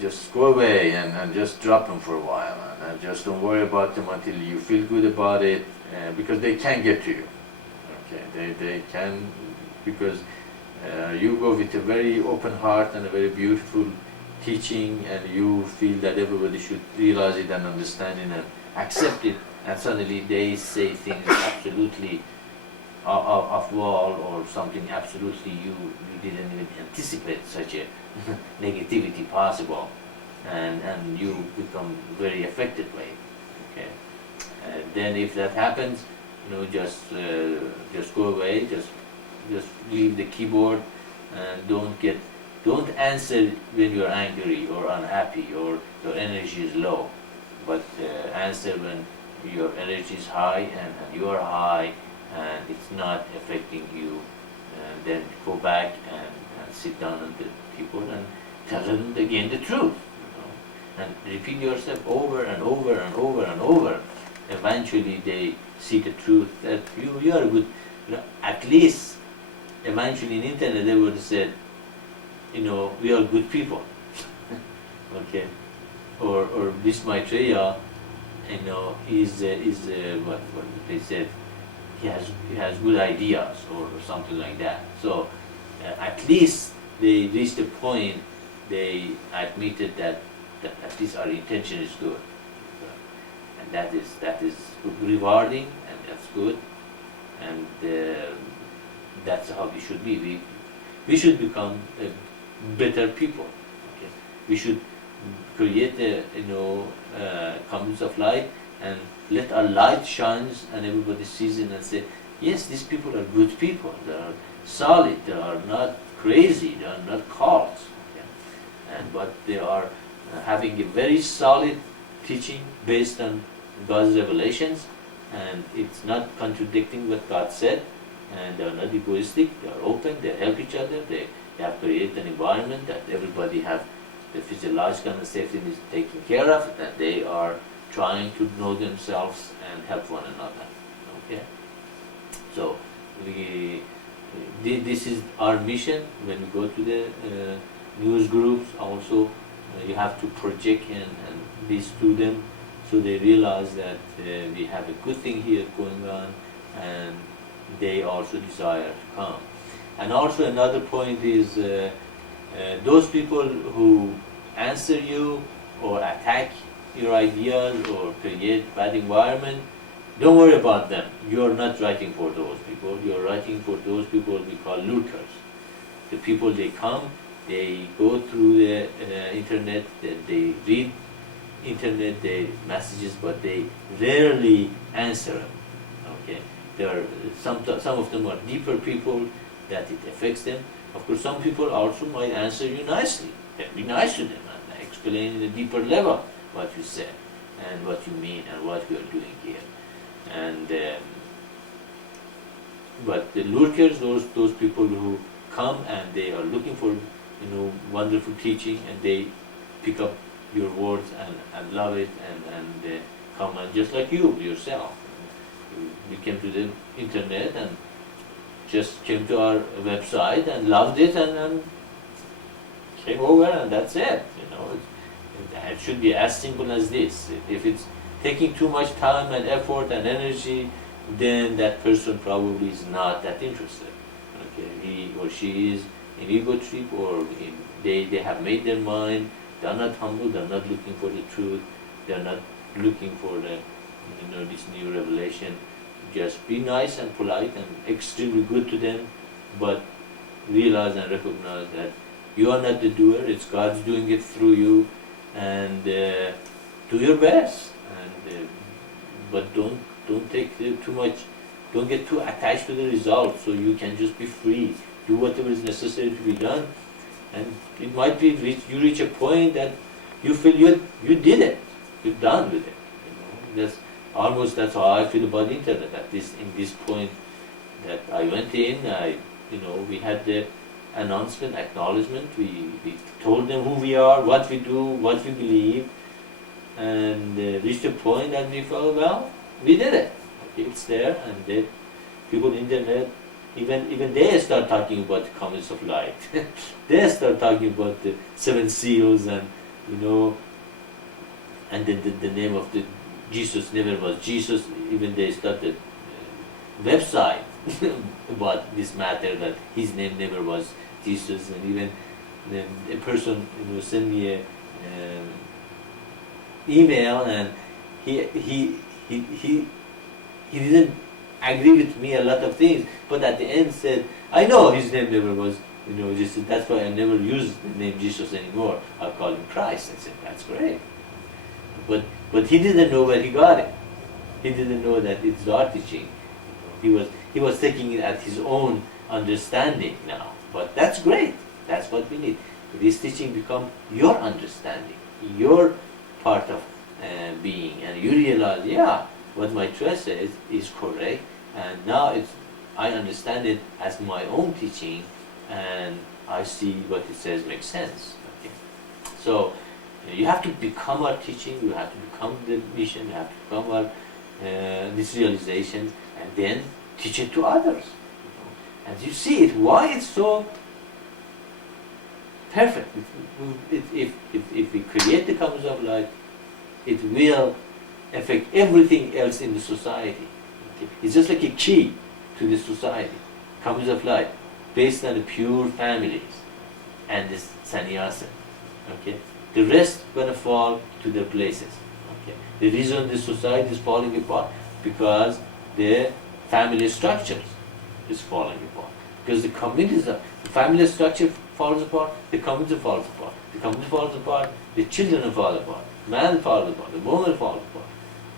Just go away and just drop them for a while, and just don't worry about them until you feel good about it, because they can get to you. Okay, they can because you go with a very open heart and a very beautiful teaching, and you feel that everybody should realize it and understand it and accept it, and suddenly they say things absolutely off wall or something absolutely you didn't even anticipate such a negativity possible, and you become very affected by it. Okay, then if that happens, just go away, just leave the keyboard, and don't answer when you're angry or unhappy or your energy is low, but answer when your energy is high and you are high and it's not affecting you, and then go back and sit down with the people and tell them again the truth, and repeat yourself over and over and over and over. Eventually they see the truth that you are good. At least eventually in internet they would have said, we are good people. Okay, or this Maitreya, is what they said. He has good ideas or something like that. So at least they reached the point they admitted that at least our intention is good, and that is rewarding, and that's good, and that's how we should be. We should become better people. Okay? We should create conduits of light and let our light shines, and everybody sees it and say, yes, these people are good people. They are solid. They are not crazy. They are not cults. Okay? But they are having a very solid teaching based on God's revelations, and it's not contradicting what God said, and they are not egoistic. They are open. They help each other. They have created an environment that everybody have the physiological and safety is taken care of, that they are trying to know themselves and help one another. Okay, so this is our mission when we go to the news groups. Also, you have to project and this to them, so they realize that we have a good thing here going on, and they also desire to come. And also another point is those people who answer you or attack your ideas or create bad environment, don't worry about them. You're not writing for those people. You're writing for those people we call lurkers. The people, they come, they go through the internet, they read internet, they messages, but they rarely answer them. Okay, there are some of them are deeper people that it affects them. Of course, some people also might answer you nicely. Be nice to them and explain in a deeper level what you said and what you mean and what we are doing here. And but the lurkers, those people who come and they are looking for wonderful teaching, and they pick up your words and love it and come, and just like you yourself, you came to the internet and just came to our website and loved it and came over, and that's it. It should be as simple as this. If it's taking too much time and effort and energy, then that person probably is not that interested. Okay, he or she is in ego trip, or they have made their mind. They are not humble. They are not looking for the truth. They are not looking for the this new revelation. Just be nice and polite and extremely good to them, but realize and recognize that you are not the doer. It's God's doing it through you, and do your best. And but don't take too much. Don't get too attached to the result. So you can just be free. Do whatever is necessary to be done, and it might be you reach a point that you feel you did it. You're done with it. That's how I feel about the internet. In this point that I went in, we had the announcement, acknowledgement. We told them who we are, what we do, what we believe, and reached a point that we felt, well, we did it. Okay, it's there, and people on the internet, even they start talking about the comments of light. They start talking about the 7 seals and and the name of the Jesus never was Jesus. Even they started website about this matter that his name never was Jesus, and even then a person sent me a email, and he he he he he didn't agree with me a lot of things, but at the end said, I know his name never was Jesus. That's why I never use the name Jesus anymore. I call him Christ. I said, that's great. But he didn't know where he got it. He didn't know that it's our teaching. He was taking it at his own understanding now. But that's great. That's what we need. This teaching become your understanding, your part of being, and you realize, yeah, what Maitreya says is correct, and now I understand it as my own teaching, and I see what it says makes sense. Okay? So you have to become our teaching, you have to become the mission, you have to become our this realization, and then teach it to others. And you see it, why it's so perfect. If we create the commons of light, it will affect everything else in the society. Okay? It's just like a key to the society. Commons of light, based on the pure families and this sannyasa. Okay? The rest gonna fall to their places. Okay? The reason the society is falling apart because the family structures is falling apart. Because the communities, the family structure falls apart, the community falls apart. The community falls apart, the children fall apart, man falls apart, the woman falls apart,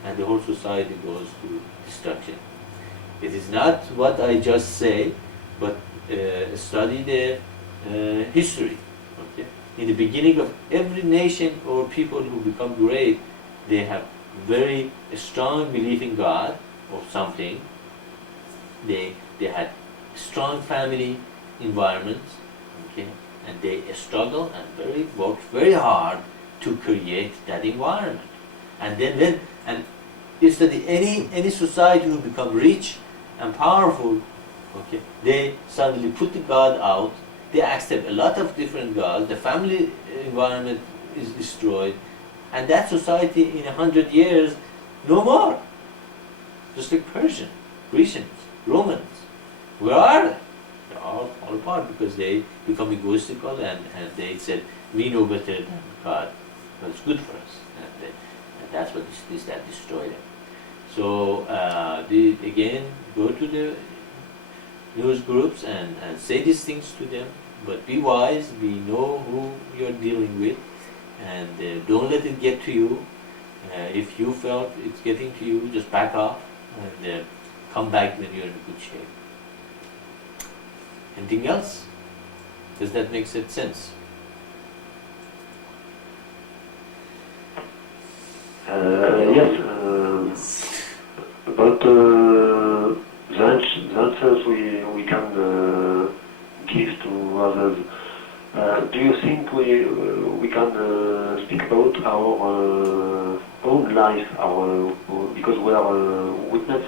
and the whole society goes to destruction. It is not what I just say, but study the history. Okay? In the beginning of every nation or people who become great, they have very strong belief in God or something. They had strong family environments, okay, and they struggle and worked very hard to create that environment. And then you study any society who become rich and powerful, okay, they suddenly put the God out, they accept a lot of different gods, the family environment is destroyed, and that society in 100 years, no more. Just like Persian, Grecians, Romans. Where are they? They're all apart because they become egoistical and they said, we know better than God, but it's good for us. And that's what that destroyed them. So again, go to the news groups and say these things to them, but be wise, know who you're dealing with, and don't let it get to you. If you felt it's getting to you, just back off and come back when you're in good shape. Anything else? Does that make sense? Yes. About the answers we can give to others. Do you think we can speak about our own life, because we are a witness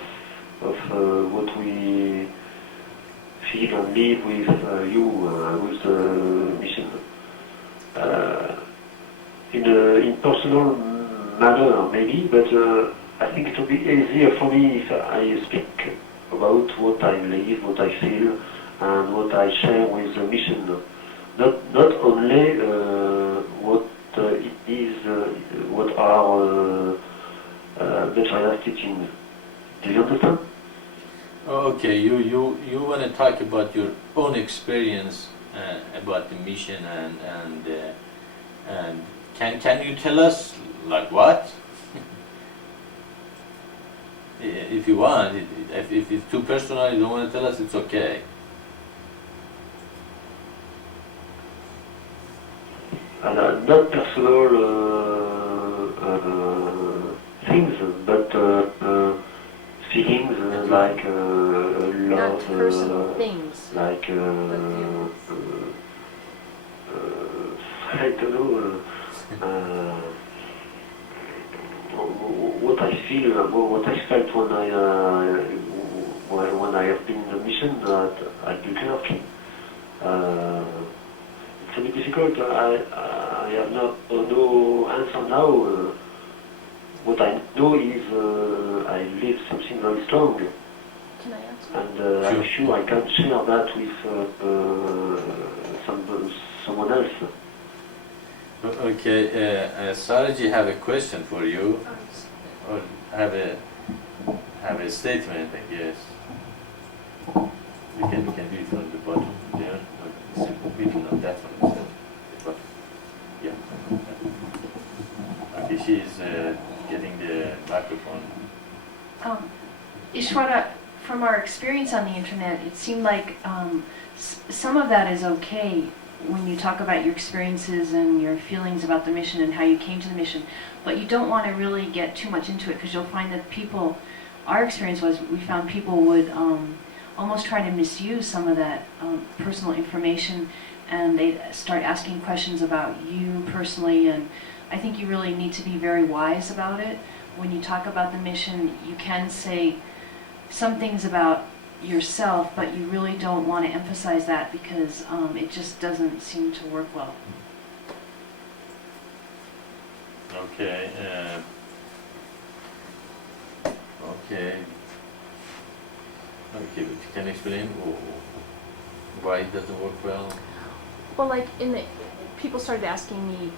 of what we feel and live with you, with the mission, in personal manner maybe, but I think it will be easier for me if I speak about what I live, what I feel, and what I share with the mission. Not only what it is, what are Maitreya's teachings. Do you understand? Okay, you want to talk about your own experience about the mission and can you tell us like what? If you want, if it's too personal, you don't want to tell us, it's okay. Not personal things, but feelings like love, Not personal things. like I don't know. What I feel, what I felt when I have been in the mission that I do carefully. It's a bit difficult. I have no answer now. What I know is I live something very strong. Can I answer? And Sure. I'm sure I can share that with someone else. Okay, Saraji have a question for you, or have a statement, I guess. We can do it from the bottom there, or maybe not that one instead. But yeah. Okay, she is getting the microphone. Ishwara, from our experience on the internet, it seemed like some of that is okay when you talk about your experiences and your feelings about the mission and how you came to the mission, but you don't want to really get too much into it because you'll find that people, our experience was we found people would almost try to misuse some of that personal information, and they'd start asking questions about you personally, and I think you really need to be very wise about it. When you talk about the mission, you can say some things about yourself, but you really don't want to emphasize that because it just doesn't seem to work well. Okay. Okay. Okay, but you can explain why it doesn't work well? Well, like people started asking me,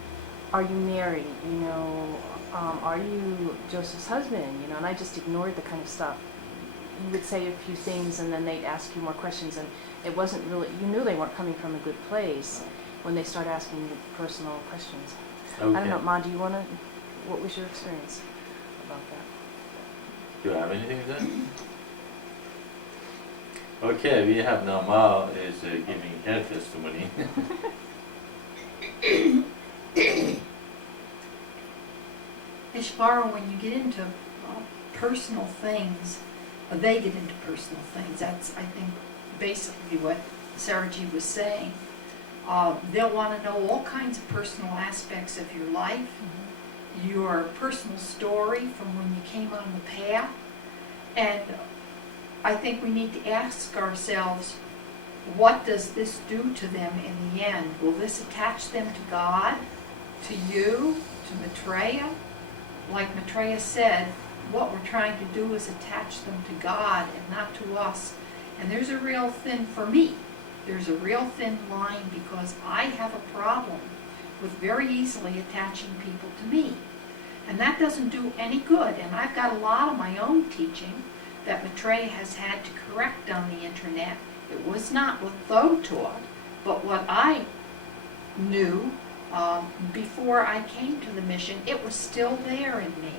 "Are you married? You know, are you Joseph's husband? You know?" And I just ignored the kind of stuff. You would say a few things, and then they'd ask you more questions, and it wasn't really. You knew they weren't coming from a good place when they started asking you personal questions. Okay. I don't know, Ma. Do you want to? What was your experience about that? Do you have anything with that? Okay, we have now Ma is giving her testimony. Ishvara, when you get into personal things, they get into personal things. That's, I think, basically what Saraji was saying. They'll want to know all kinds of personal aspects of your life, your personal story from when you came on the path. And I think we need to ask ourselves, what does this do to them in the end? Will this attach them to God, to you, to Maitreya? Like Maitreya said, what we're trying to do is attach them to God and not to us. And there's a real thin, for me, there's a real thin line because I have a problem with very easily attaching people to me. And that doesn't do any good. And I've got a lot of my own teaching that Maitreya has had to correct on the internet. It was not what Tho taught, but what I knew before I came to the mission. It was still there in me.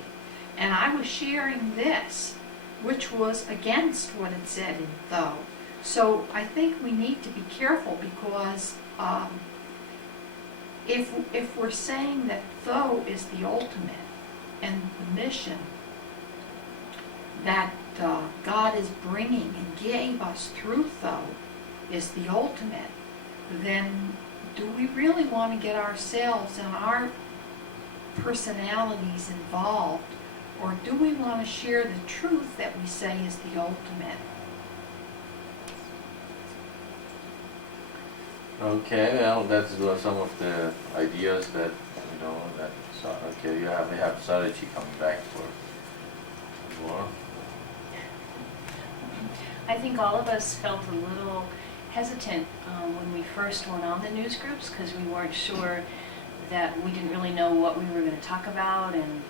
And I was sharing this, which was against what it said in Tho. So I think we need to be careful because if we're saying that Tho is the ultimate and the mission that God is bringing and gave us through Tho is the ultimate, then do we really want to get ourselves and our personalities involved, or do we want to share the truth that we say is the ultimate? Okay, well, that's some of the ideas that, that, okay, we have Saraji coming back for more. I think all of us felt a little hesitant when we first went on the news groups because we weren't sure that we didn't really know what we were going to talk about, and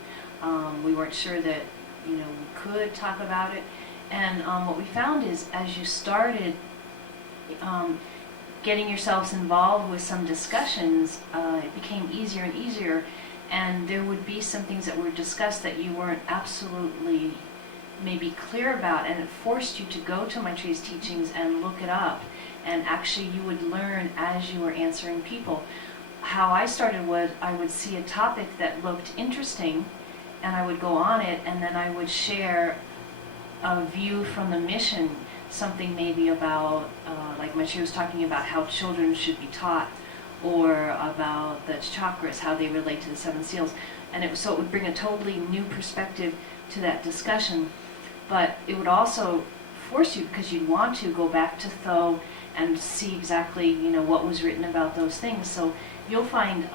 we weren't sure that we could talk about it. And what we found is as you started getting yourselves involved with some discussions, it became easier and easier, and there would be some things that were discussed that you weren't absolutely maybe clear about, and it forced you to go to Maitreya's teachings and look it up, and actually you would learn as you were answering people. How I started was I would see a topic that looked interesting and I would go on it, and then I would share a view from the mission, something maybe about like Maitreya was talking about how children should be taught, or about the chakras, how they relate to the seven seals, and so it would bring a totally new perspective to that discussion. But it would also force you, because you'd want to go back to Tho and see exactly, what was written about those things. So you'll find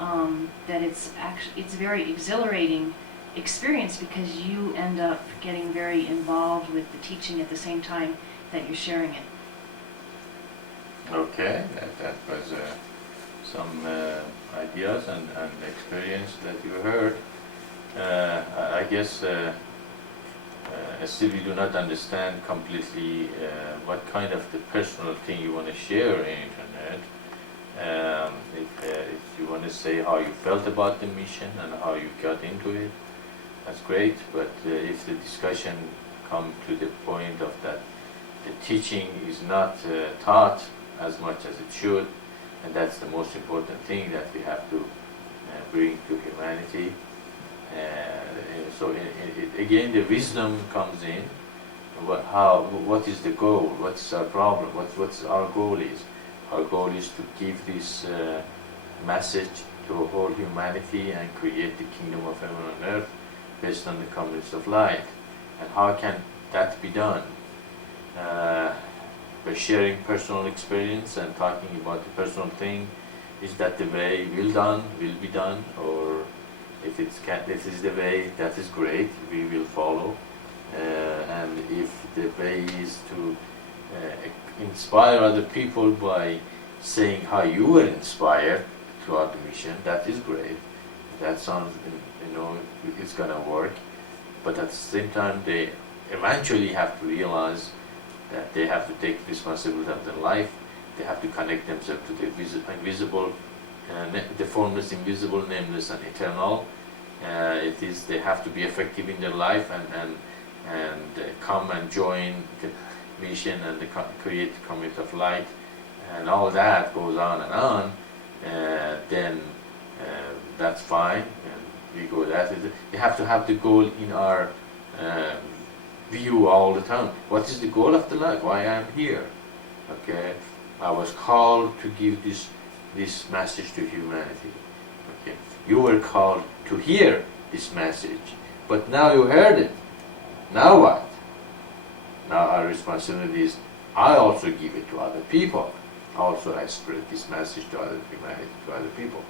that it's very exhilarating experience because you end up getting very involved with the teaching at the same time that you're sharing it. Okay, that was some ideas and experience that you heard. I guess still you do not understand completely what kind of the personal thing you want to share in internet. If you want to say how you felt about the mission and how you got into it, that's great. But if the discussion comes to the point of that the teaching is not taught as much as it should, and that's the most important thing that we have to bring to humanity. So again, the wisdom comes in. What is the goal? What's our problem? What's our goal is? Our goal is to give this message to whole humanity and create the kingdom of heaven on earth based on the commandments of light. And how can that be done? By sharing personal experience and talking about the personal thing. Is that the way will be done, or if this is the way, that is great, we will follow. And if the way is to inspire other people by saying how you were inspired throughout the mission, that is great. That sounds, it's gonna work. But at the same time, they eventually have to realize that they have to take responsibility of their life. They have to connect themselves to the invisible, the formless, invisible, nameless, and eternal. They have to be effective in their life and come and join the mission and create the community of light, and all that goes on and on. Then that's fine, and we go that. We have to have the goal in our view all the time. What is the goal of the life? Why I am here? Okay, I was called to give this message to humanity. Okay, you were called to hear this message, but now you heard it. Now what? Now our responsibility is I also give it to other people. Also I spread this message to other humanity, to other people.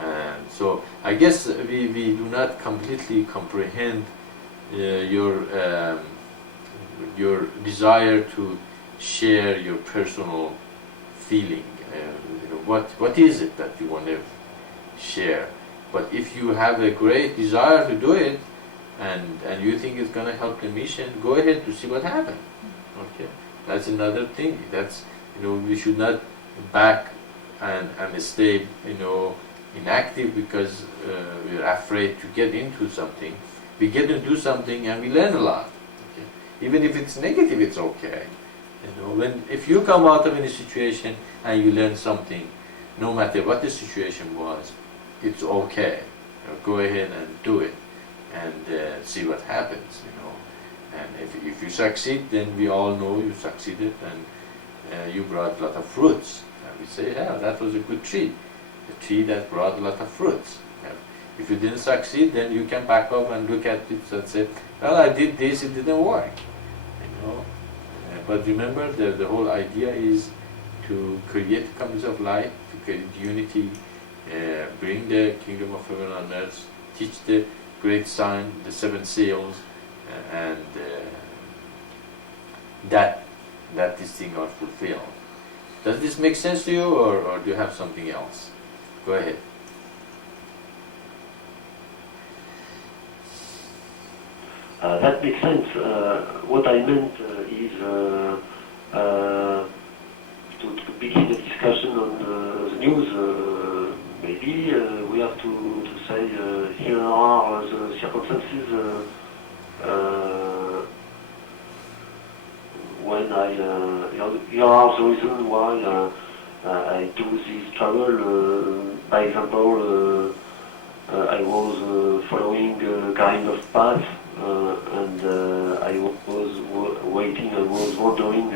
And so I guess we do not completely comprehend your desire to share your personal feeling. What is it that you want to share? But if you have a great desire to do it, and you think it's going to help the mission, go ahead to see what happens. Okay, that's another thing. That's we should not back and stay inactive because we're afraid to get into something. We get into something and we learn a lot. Okay? Even if it's negative, it's okay. If you come out of any situation and you learn something, no matter what the situation was, it's okay. Go ahead and do it and see what happens. And if you succeed, then we all know you succeeded and you brought a lot of fruits. And we say, yeah, that was a good tree, a tree that brought a lot of fruits. If you didn't succeed, then you can back up and look at it and say, well, I did this, it didn't work. But remember, the whole idea is to create the community of light, to create unity, bring the kingdom of heaven on earth, teach the great sign, the 7 seals, and that this thing are fulfilled. Does this make sense to you, or do you have something else? Go ahead. That makes sense. What I meant is to begin a discussion on the news. Maybe we have to say here are the circumstances when here are the reasons why I do this travel. By example, I was following a kind of path. And I was waiting, I was wondering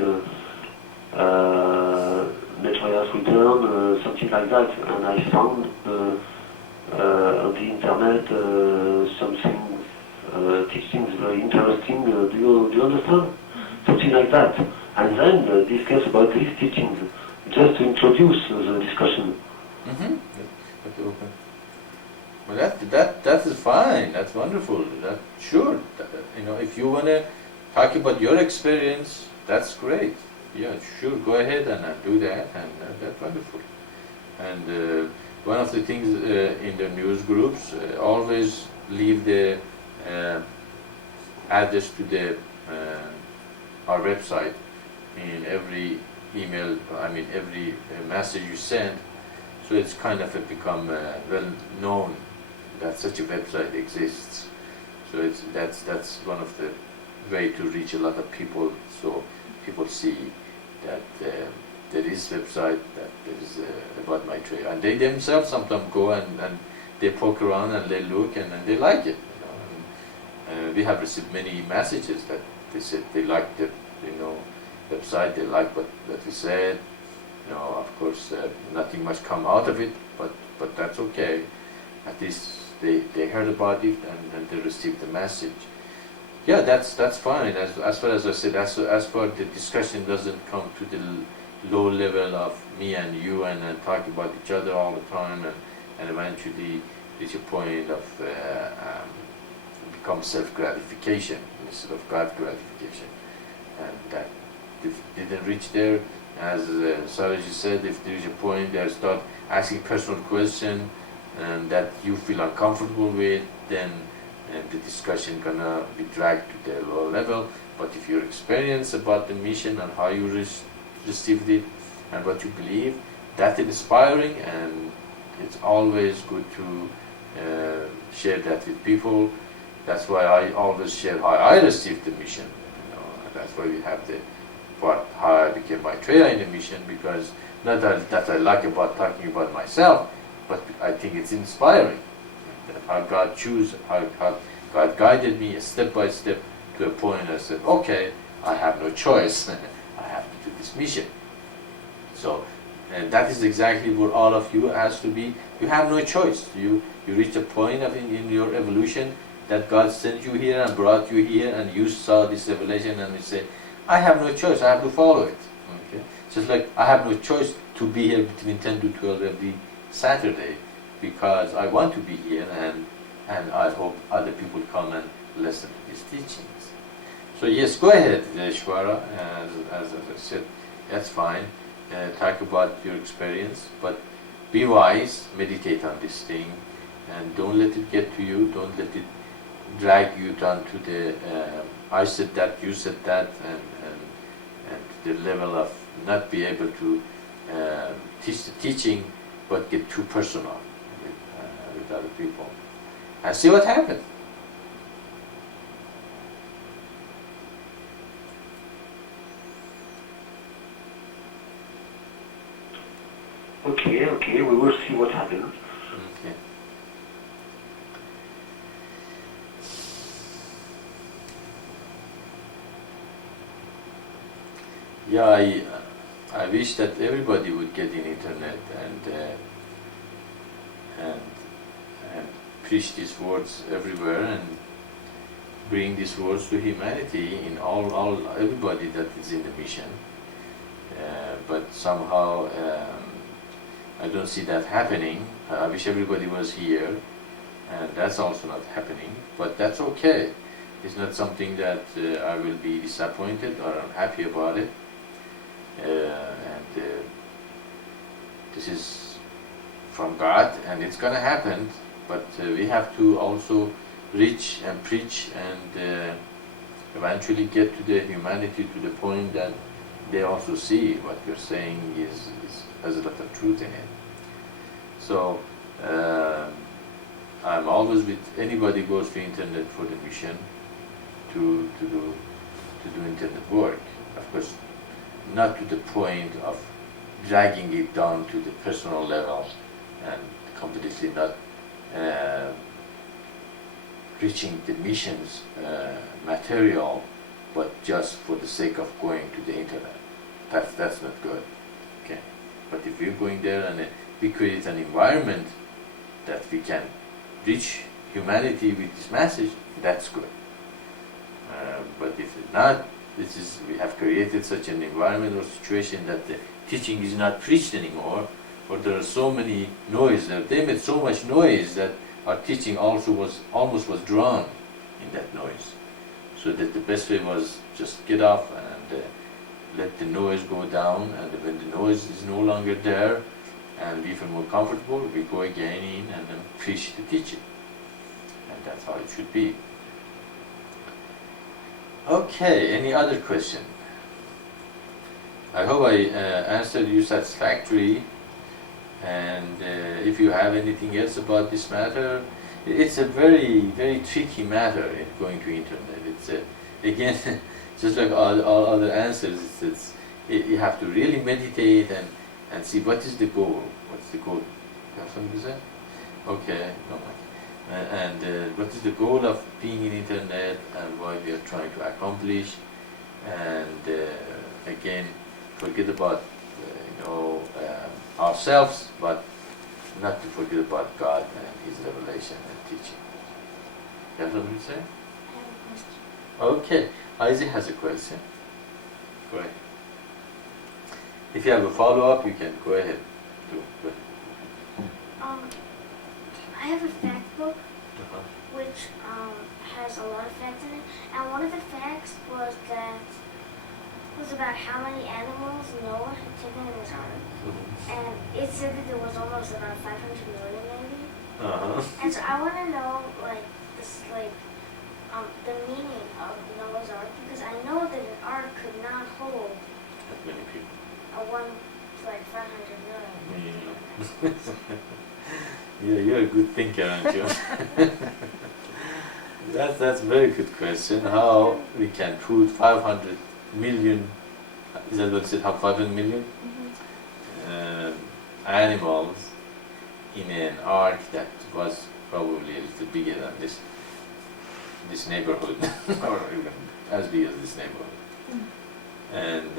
Maitreya's return, something like that, and I found on the internet something, teachings very interesting. Do you understand? Something like that. And then discuss about these teachings, just to introduce the discussion. Mm-hmm. Well, that is fine. That's wonderful. That sure. If you wanna talk about your experience, that's great. Yeah, sure. Go ahead and do that, and that's wonderful. And one of the things in the news groups, always leave the address to the our website in every email. I mean, every message you send. So it's kind of become well known that such a website exists. So that's one of the way to reach a lot of people. So people see that there is website that there is about Maitreya, and they themselves sometimes go and they poke around and they look and they like it. And we have received many messages that they said they like the website, they like what we said. Of course, nothing much come out of it, but that's okay. At least they heard about it and they received the message. Yeah, that's fine. As far as I said, as far the discussion doesn't come to the low level of me and you and talk about each other all the time and eventually reach a point of become self-gratification instead of God gratification. And that didn't reach there. As Saraji said, if there is a point they start asking personal questions and that you feel uncomfortable with, then the discussion gonna be dragged to the lower level. But if your experience about the mission and how you received it and what you believe, that's inspiring, and it's always good to share that with people. That's why I always share how I received the mission. And that's why we have the part how I became Maitreya in the mission, because not that I like about talking about myself, but I think it's inspiring. How God how God guided me step by step to a point I said, okay, I have no choice. I have to do this mission. So that is exactly what all of you has to be. You have no choice. You reach a point in your evolution that God sent you here and brought you here, and you saw this revelation and you say, I have no choice, I have to follow it. Okay? Just like I have no choice to be here between 10 to 12 every Saturday, because I want to be here, and I hope other people come and listen to these teachings. So yes, go ahead, Shwara, as I said, that's fine. Talk about your experience, but be wise, meditate on this thing, and don't let it get to you, don't let it drag you down to the I said that, you said that, and the level of not be able to teach the teaching, but get too personal with other people. And see what happens. Okay, we will see what happens. Okay. Yeah, I wish that everybody would get in internet and preach these words everywhere and bring these words to humanity in all everybody that is in the mission. But somehow I don't see that happening. I wish everybody was here, and that's also not happening. But that's okay. It's not something that I will be disappointed or unhappy about it. This is from God, and it's gonna happen. But we have to also reach and preach and eventually get to the humanity to the point that they also see what we're saying has a lot of truth in it. So I'm always with anybody who goes to internet for the mission to do internet work. Of course, not to the point of dragging it down to the personal level and completely not reaching the mission's material, but just for the sake of going to the internet. That's not good. Okay. But if we're going there and we create an environment that we can reach humanity with this message, that's good. But if not, we have created such an environment or situation that the teaching is not preached anymore, or there are so many noise, they made so much noise that our teaching also was almost was drowned in that noise. So that the best way was just get off and let the noise go down, and when the noise is no longer there and we feel more comfortable, we go again in and then preach the teaching. And that's how it should be. Okay, any other question? I hope I answered you satisfactorily, and if you have anything else about this matter, it's a very, very tricky matter in going to internet. It's again, just like all other answers, you have to really meditate and see what is the goal. What's the goal? You have something to say? Okay, no mind. And what is the goal of being in internet and what we are trying to accomplish? And again, forget about ourselves, but not to forget about God and His revelation and teaching. You have something to say? I have a question. Okay, Isaac has a question. Go ahead. If you have a follow-up, you can go ahead. Go ahead. I have a fact book Uh-huh. which has a lot of facts in it, and one of the facts was about how many animals Noah had taken in his ark, and it said that there was almost about 500 million maybe. Uh-huh. And so I want to know the meaning of Noah's ark, because I know that an ark could not hold That many people. a 500 million. Yeah, you're a good thinker, aren't you? That's a very good question. How we can put 500 million, is that what it said, how 500 million animals in an ark that was probably a little bigger than this neighborhood, or even as big as this neighborhood. And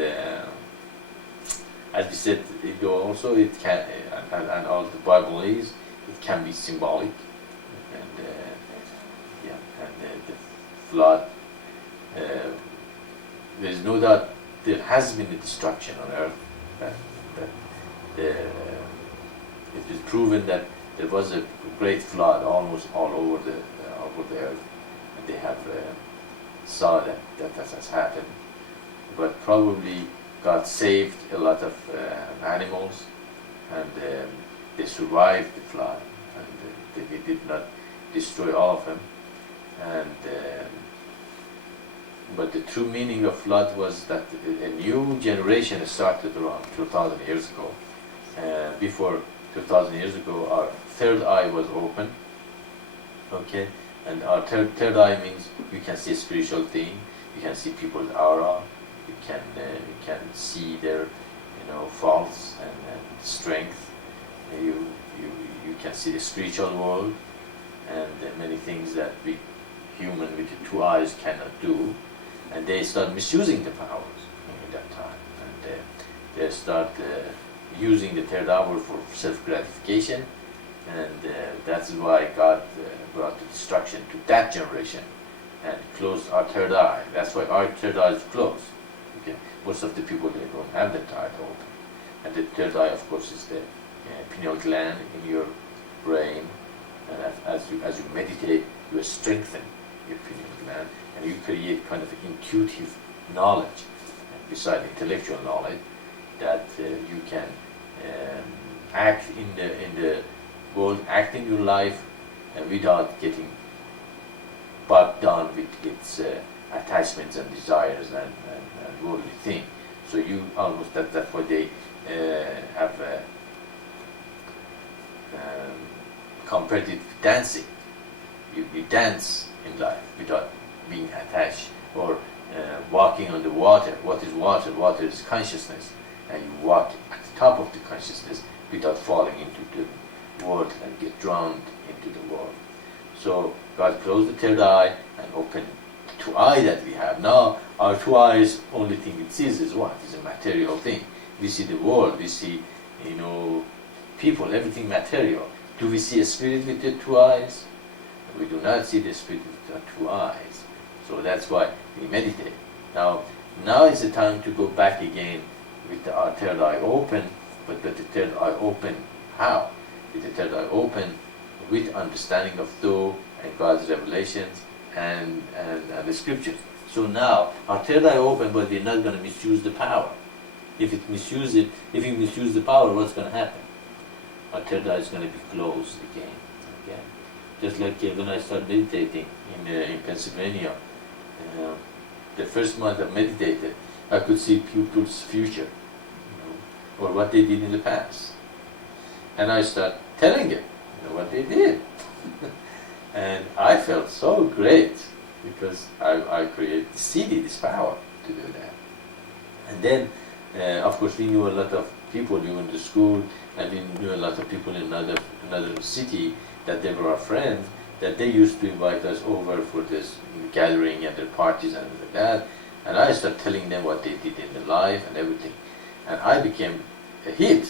as we said, it can, and all the Bible is, it can be symbolic, and the flood. There is no doubt there has been a destruction on earth. It is proven that there was a great flood almost all over the earth, and they have saw that has happened. But probably God saved a lot of animals, and they survived the flood, and they did not destroy all of them. And but the true meaning of flood was that a new generation started around 2,000 years ago. Before 2,000 years ago, our third eye was open. Okay, and our third eye means you can see a spiritual thing, you can see people's aura, you can see their faults and strength. You can see the spiritual world and many things that we human with the two eyes cannot do. And they start misusing the powers in that time, and they start using the third hour for self-gratification, and that's why God brought the destruction to that generation and closed our third eye. That's why our third eye is closed. Okay, most of the people, they don't have the third eye open, and the third eye, of course, is the pineal gland in your brain, and as you meditate, you strengthen your pineal gland, and you create kind of intuitive knowledge, beside intellectual knowledge, that you can act in the world, act in your life without getting bogged down with its attachments and desires and worldly things. So you almost, that's why they have compared it with dancing. You dance in life without being attached, or walking on the water. What is water? Water is consciousness, and you walk at the top of the consciousness without falling into the world and get drowned into the world. So God closed the third eye and opened the two eyes that we have. Now our two eyes, only thing it sees is what? Is a material thing. We see the world, we see people, everything material. Do we see a spirit with the two eyes? We do not see the spirit with the two eyes. So that's why we meditate. Now is the time to go back again with our third eye open, but with the third eye open, how? With the third eye open, with understanding of Though and God's revelations and the scriptures. So now our third eye open, but we're not going to misuse the power. If you misuse the power, what's going to happen? Our third eye is going to be closed again. Okay? Just like when I started meditating in Pennsylvania, the first month I meditated, I could see people's future, or what they did in the past, and I started telling them, what they did, and I felt so great because I created this CD, this power to do that. And then, of course, we knew a lot of people during the school, and we knew a lot of people in another city that they were our friends, that they used to invite us over for this gathering and their parties and like that. And I started telling them what they did in their life and everything. And I became a hit.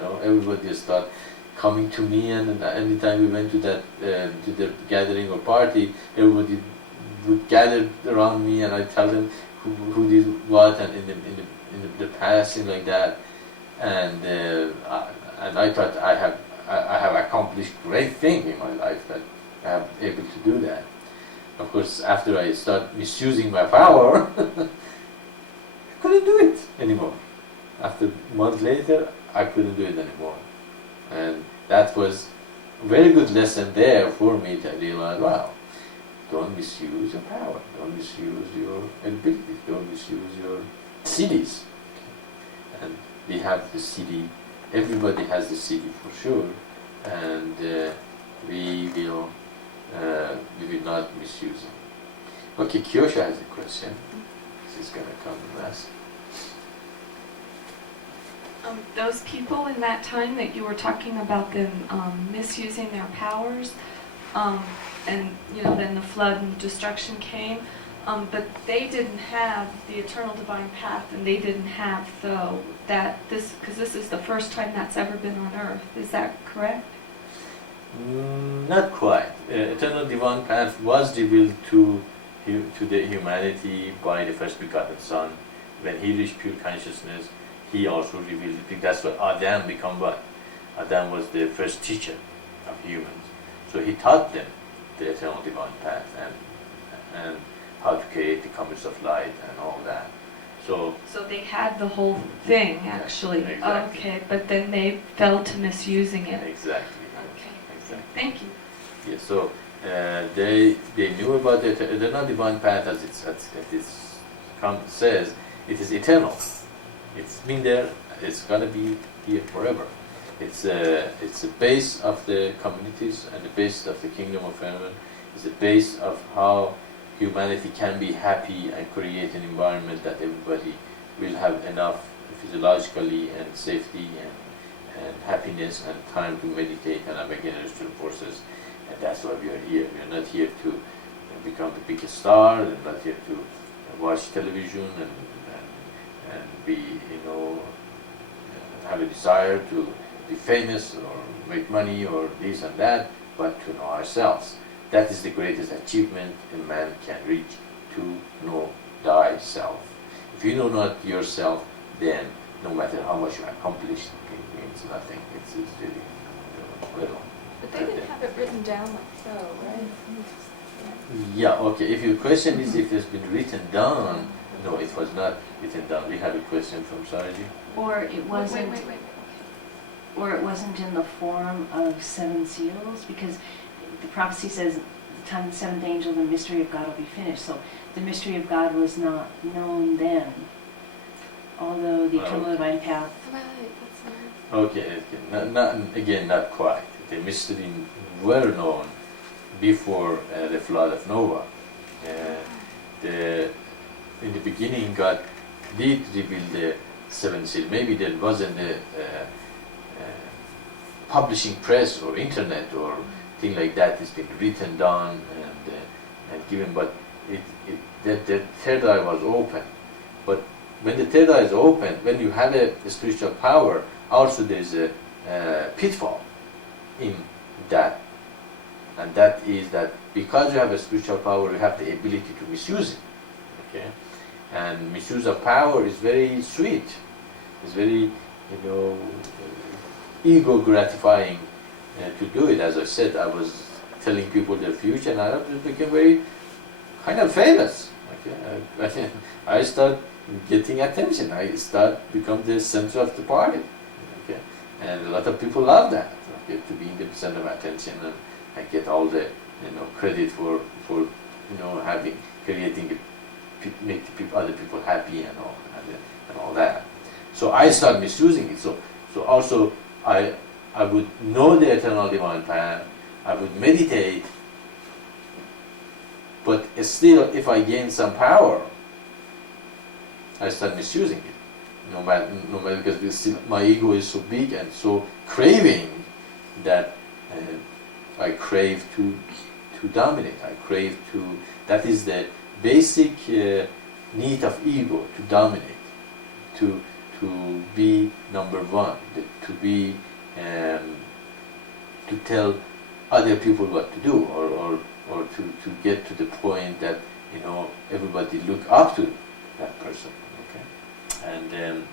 Everybody started coming to me, and anytime we went to that to the gathering or party, everybody would gather around me, and I tell them who did what and in the past, things like that. And I thought I have accomplished great thing in my life that I am able to do that. Of course, after I start misusing my power, I couldn't do it anymore. After a month later, I couldn't do it anymore. And that was a very good lesson there for me to realize, wow, don't misuse your power, don't misuse your abilities, don't misuse your CDs. And we have the CD, everybody has the CD for sure, and we will not misuse it. Okay, Kyosha has a question. She's going to come last. Those people in that time that you were talking about them misusing their powers, and then the flood and destruction came, but they didn't have the eternal divine path, and they didn't have because this is the first time that's ever been on earth. Is that correct? Not quite. Eternal divine path was revealed to the humanity by the first begotten Son. When he reached pure consciousness, he also revealed it. That's what Adam became what? Adam was the first teacher of humans. So he taught them the eternal divine path and how to create the comets of light and all that. So they had the whole thing, actually. Exactly. Okay, but then they fell to misusing it. Exactly. Okay. Exactly. Thank you. Yes. So they knew about the eternal divine path, as it says. It is eternal. It's been there. It's gonna be here forever. It's the base of the communities and the base of the kingdom of heaven. It's the base of how humanity can be happy and create an environment that everybody will have enough physiologically and safety and happiness and time to meditate and awaken spiritual forces. And that's why we are here. We are not here to become the biggest star. We're not here to watch television and be, have a desire to be famous or make money or this and that, but to know ourselves. That is the greatest achievement a man can reach, to know thyself. If you know not yourself, then no matter how much you accomplish, it means nothing. It's really little. But they didn't have it written down like so, right? Yeah, okay. If your question is if it's been written down, no, it was not written down. We have a question from Sarji. Or it wasn't. Wait. Or it wasn't in the form of 7 seals, because the prophecy says, the time of the 7th angel, the mystery of God will be finished. So the mystery of God was not known then, although the eternal divine path. Right, that's right. Okay. Not quite. The mystery were known before the flood of Noah. In the beginning, God did reveal the 7 seals. Maybe there wasn't a publishing press or internet or thing like that. It's been written down and given, but the third eye was open. But when the third eye is open, when you have a spiritual power, also there's a pitfall in that, and that is that because you have a spiritual power, you have the ability to misuse it. Okay, and misuse of power is very sweet. It's very ego gratifying to do it. As I said, I was telling people their future, and I became very kind of famous. Okay, I start getting attention. I start become the center of the party. Okay, and a lot of people love that. Okay, to be in the center of attention and get all the credit for having creating make the people, other people happy and all that. So I start misusing it. So also I would know the eternal divine path. I would meditate, but still, if I gain some power, I start misusing it. No matter because still, my ego is so big and so craving that I crave to dominate. I crave to. That is the basic need of ego, to dominate, to be number one, to be to tell other people what to do, or to get to the point that everybody look up to that person. Okay, and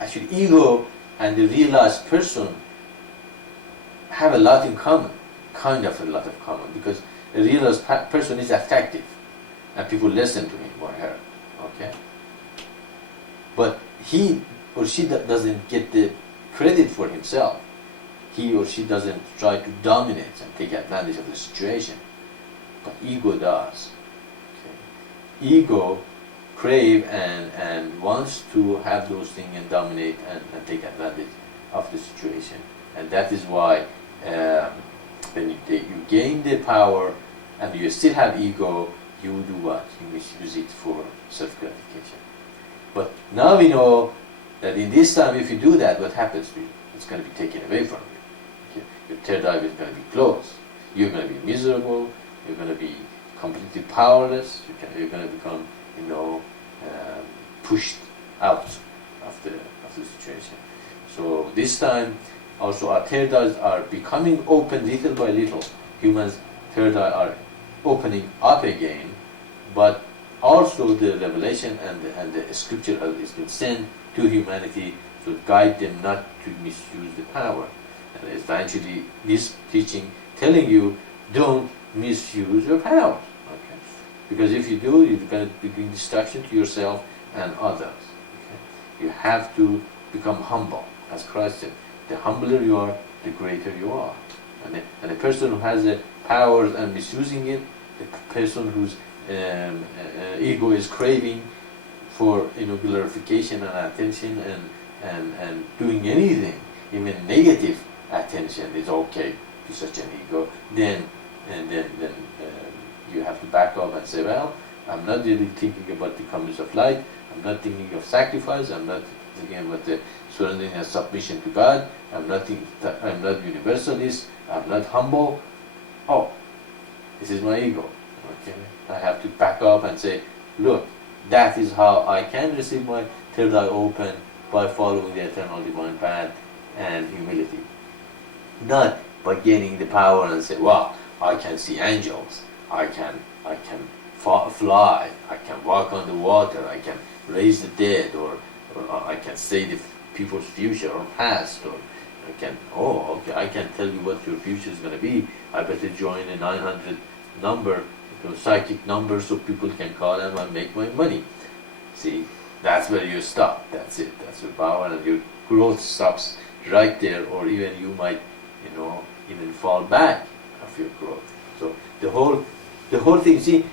actually, ego and the realized person have a lot in common, kind of a lot of common, because a realized person is attractive, and people listen to him or her. Okay, but he or she doesn't get the credit for himself. He or she doesn't try to dominate and take advantage of the situation, but ego does. Okay. Ego crave and wants to have those things and dominate and take advantage of the situation, and that is why when you gain the power and you still have ego, you do what? You misuse it for self-gratification. But now we know that in this time, if you do that, what happens to you? It's going to be taken away from you. Okay? Your third eye is going to be closed. You're going to be miserable. You're going to be completely powerless. You're going to become, pushed out of the situation. So this time, also our third eyes are becoming open little by little. Humans' third eye are opening up again, but also the revelation and the scripture has been sent to humanity to guide them not to misuse the power. And eventually this teaching telling you don't misuse your power. Okay? Because if you do, you're going to bring destruction to yourself and others. Okay? You have to become humble, as Christ said. The humbler you are, the greater you are. And the person who has the powers and misusing it, the person whose ego is craving for glorification and attention and doing anything, even negative attention is okay to such an ego, then you have to back up and say, well, I'm not really thinking about the comings of light, I'm not thinking of sacrifice, I'm not thinking about the surrendering and submission to God, I'm not universalist, I'm not humble. Oh, this is my ego. Okay, I have to back up and say, look, that is how I can receive my third eye open, by following the eternal divine path and humility. Not by gaining the power and say, wow, I can see angels, I can fly, I can walk on the water, I can raise the dead, or I can say the people's future or past, or I can tell you what your future is going to be. I better join a 900 number, psychic number, so people can call them and make my money. See, that's where you stop. That's it. That's your power, and your growth stops right there, or even you might, even fall back of your growth. So the whole thing. See,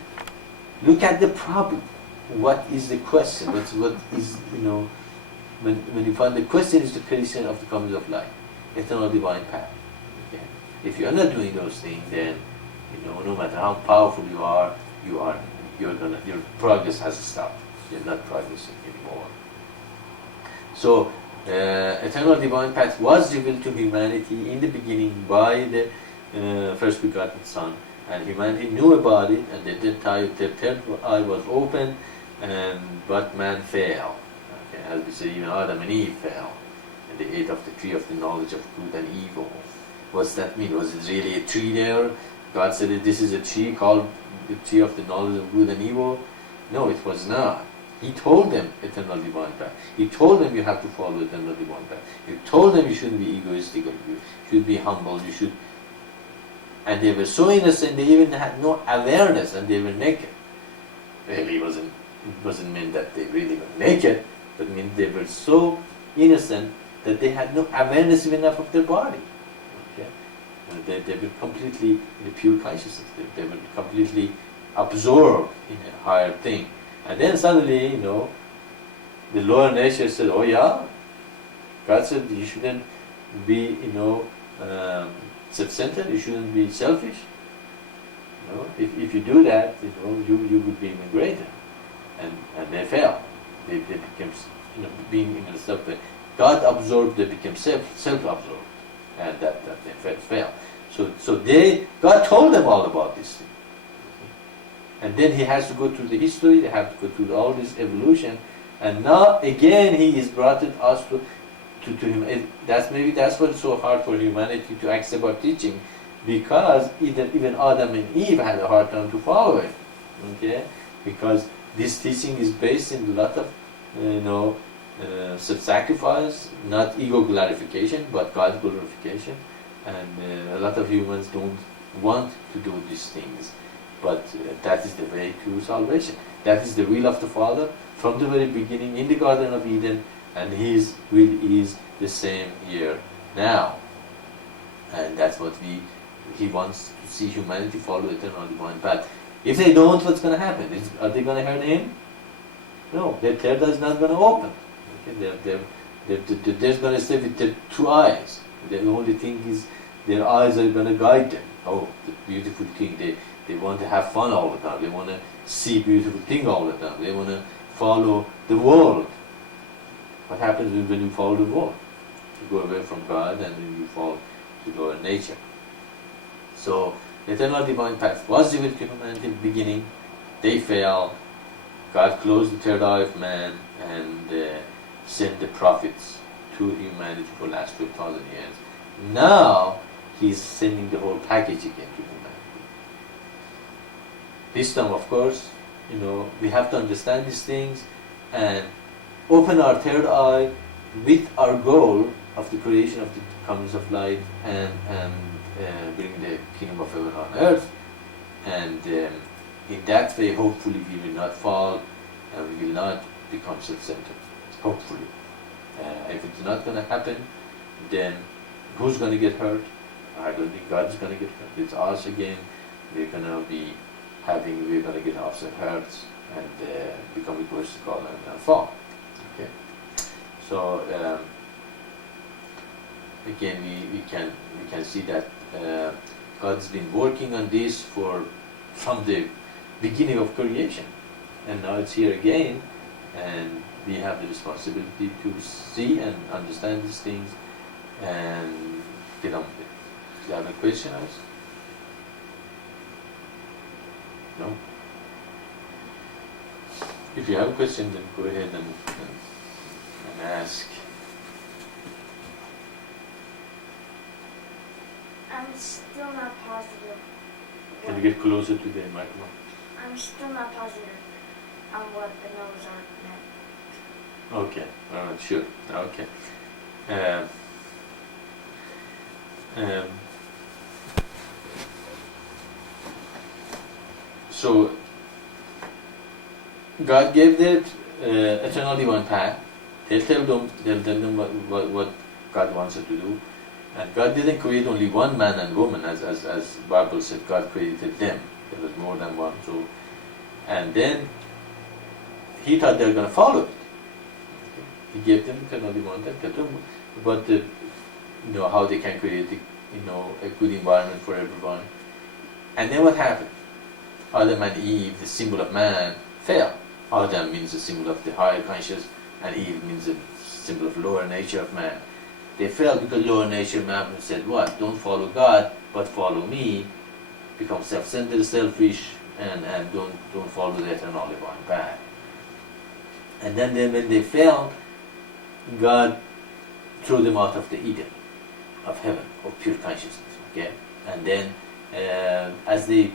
look at the problem. What is the question? What is when you find the question is the creation of the comings of light, eternal divine path. Okay? If you are not doing those things, then no matter how powerful you are, your progress has stopped. You're not progressing anymore. So, eternal divine path was revealed to humanity in the beginning by the first begotten Son, and humanity knew about it, and the third eye was open, but man fell. Okay, as we say, even Adam and Eve fell, and they ate of the tree of the knowledge of good and evil. What's that mean? Was it really a tree there? God said that this is a tree called the tree of the knowledge of good and evil? No, it was not. He told them eternal divine path. He told them you have to follow eternal divine path. He told them you shouldn't be egoistical, you should be humble, you should. And they were so innocent, they even had no awareness, and they were naked. Well, it wasn't meant that they really were naked, but meant they were so innocent that they had no awareness even of their body. Okay? And they were completely in a pure consciousness. They were completely absorbed in a higher thing. And then suddenly, the lower nature said, oh yeah, God said you shouldn't be, self-centered, you shouldn't be selfish. If you do that, you would be even greater. And they fell. They became, being in self. God absorbed, they became self-absorbed, and that they fell. So God told them all about this thing. And then he has to go through the history, they have to go through all this evolution, and now again he is brought us to him. That's why it's so hard for humanity to accept our teaching, because even Adam and Eve had a hard time to follow it. Okay? Because this teaching is based in a lot of self-sacrifice, not ego glorification, but God glorification, and a lot of humans don't want to do these things. But that is the way to salvation. That is the will of the Father from the very beginning in the Garden of Eden, and His will is the same here now. And that's what He wants to see humanity follow eternal divine path. If they don't, what's going to happen? Are they going to hurt Him? No, their third eye is not going to open. Okay? They're going to stay with their two eyes. The only thing is their eyes are going to guide them. Oh, the beautiful thing. They want to have fun all the time. They want to see beautiful things all the time. They want to follow the world. What happens when you follow the world? You go away from God, and then you fall to lower nature. So, the eternal divine path was given to humanity in the beginning. They fell. God closed the third eye of man and sent the prophets to humanity for the last 12,000 years. Now, He's sending the whole package again to humanity. This time, of course, we have to understand these things and open our third eye with our goal of the creation of the comings of light and bring the kingdom of heaven on earth. And in that way, hopefully, we will not fall and we will not become self-centered. Hopefully. If it's not going to happen, then who's going to get hurt? I don't think God's going to get hurt. It's us again. We're going to get upset hurts and become egoistical and fall. Okay. So again, we can see that God's been working on this from the beginning of creation, and now it's here again, and we have the responsibility to see and understand these things and get on with it. Do you have a question, Alice? No? If you have a question, then go ahead and ask. I'm still not positive. Can you get closer to the microphone? I'm still not positive on what the no's are meant. Okay, sure. Okay. So, God gave that eternal divine path. They'll tell them what God wants them to do. And God didn't create only one man and woman, as Bible said. God created them. There was more than one. So, and then He thought they were going to follow it. He gave them eternal divine path. Tell them about how they can create a good environment for everyone. And then what happened? Adam and Eve, the symbol of man, fell. Adam means the symbol of the higher conscious, and Eve means the symbol of lower nature of man. They fell because lower nature man said, what? Don't follow God, but follow me. Become self-centered, selfish, and don't follow the eternal divine path. And then when they fell, God threw them out of the Eden of heaven, of pure consciousness. Okay? And then as they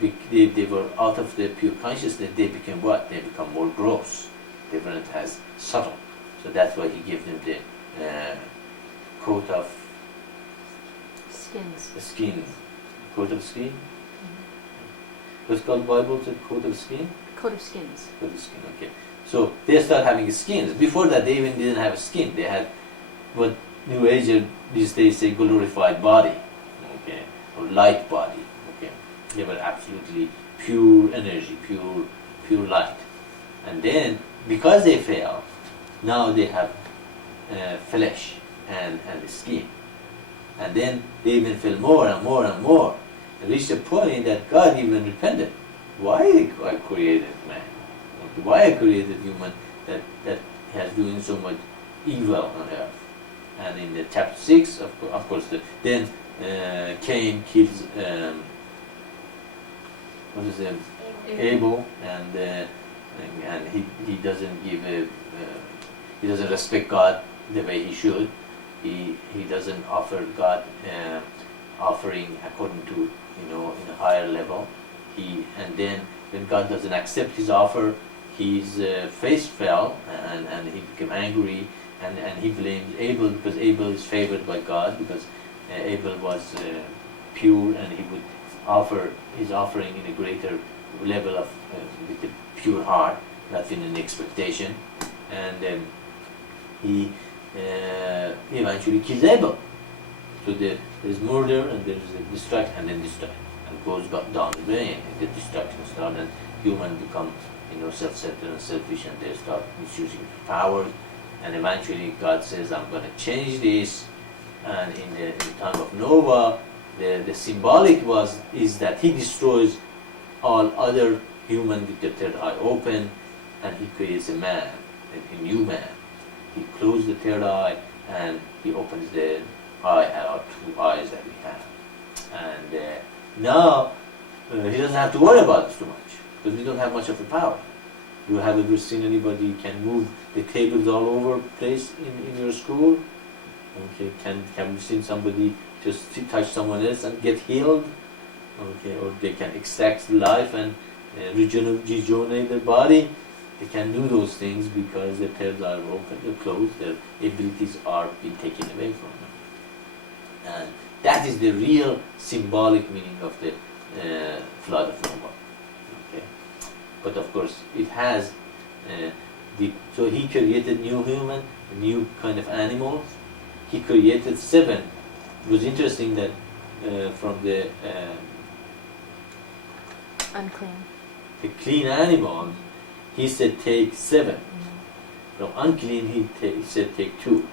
were out of the pure consciousness, they became what? They become more gross. They weren't as subtle. So that's why he gave them the coat of Skins. skin. Coat of skin? What's called Bible? The coat of skin? Coat of skins. Coat of skin, okay. So they start having skins. Before that, they even didn't have a skin. They had what New Age these days say glorified body, okay, or light body, okay. They were absolutely pure energy, pure light. And then, because they fell, now they have flesh and skin. And then they even fell more and more and more. And reached a point that God even repented. Why I created man? Why I created human that has doing so much evil on earth? And in the chapter 6, of course, then Cain kills what is it? Abel, and he doesn't give he doesn't respect God the way he should. He doesn't offer God offering according to in a higher level. And then when God doesn't accept his offer, his face fell and he became angry, and he blames Abel because Abel is favored by God, because Abel was pure and he would offer his offering in a greater level of with a pure heart, not in an expectation. And he eventually kills Abel. So there's murder and there's destruction and then destruction, and goes down the drain. And the destruction starts, and humans become self-centered and selfish, and they start misusing power. And eventually God says, I'm going to change this. And in the time of Noah, the symbolic is that he destroys all other human with the third eye open, and he creates a man, a new man. He closes the third eye and he opens the eye, our two eyes that we have. And now he doesn't have to worry about this too much, because we don't have much of a power. You have ever seen anybody can move the tables all over place in your school? Okay, have you seen somebody just touch someone else and get healed? Okay, or they can extract life and rejuvenate their body. They can do those things because their thirds are open, they're closed, their abilities are being taken away from them. And that is the real symbolic meaning of the flood of Noah. Okay, but of course it has so he created new human, new kind of animals. He created 7. It was interesting that from the Unclean. the clean animals, he said take 7. From unclean, he said take 2.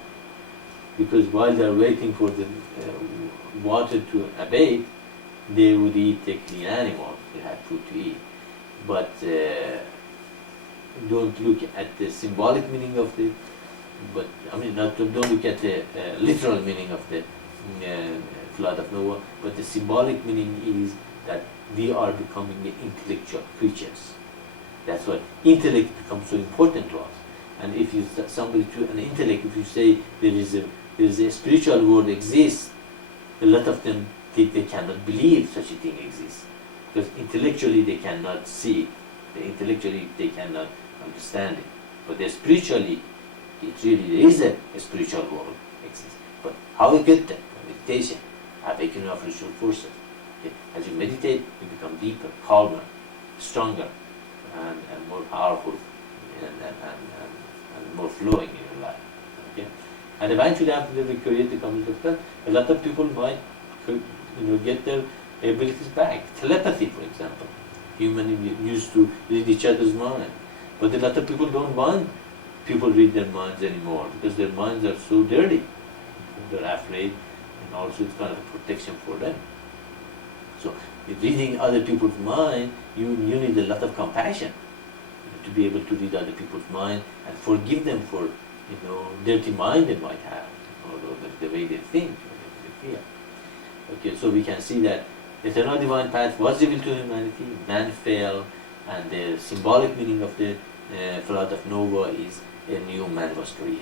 Because while they are waiting for the water to abate, they would eat the clean animals. They had food to eat. But don't look at the symbolic meaning of the. But I mean, don't look at the literal meaning of the flood of Noah. But the symbolic meaning is that we are becoming the intellectual creatures. That's why intellect becomes so important to us. And if you somebody to an intellect, if you say there is a spiritual world exists, a lot of them they cannot believe such a thing exists, because intellectually they cannot see it. Intellectually they cannot understand it. But spiritually, it really is a spiritual world exists. But how we get there? Meditation, awakening of ritual forces. Okay. As you meditate, you become deeper, calmer, stronger, and more powerful, and more flowing in your life. Okay? And eventually, after we create the conscious of God, a lot of people might get their abilities back. Telepathy, for example. Humans used to read each other's mind. But a lot of people don't want people read their minds anymore, because their minds are so dirty. They're afraid, and also it's kind of a protection for them. So, if reading other people's mind, you need a lot of compassion to be able to read other people's mind and forgive them for dirty mind they might have, or the way they think, or they feel. Okay, so we can see that the eternal divine path was revealed to humanity. Man fell, and the symbolic meaning of the flood of Noah is a new man was created.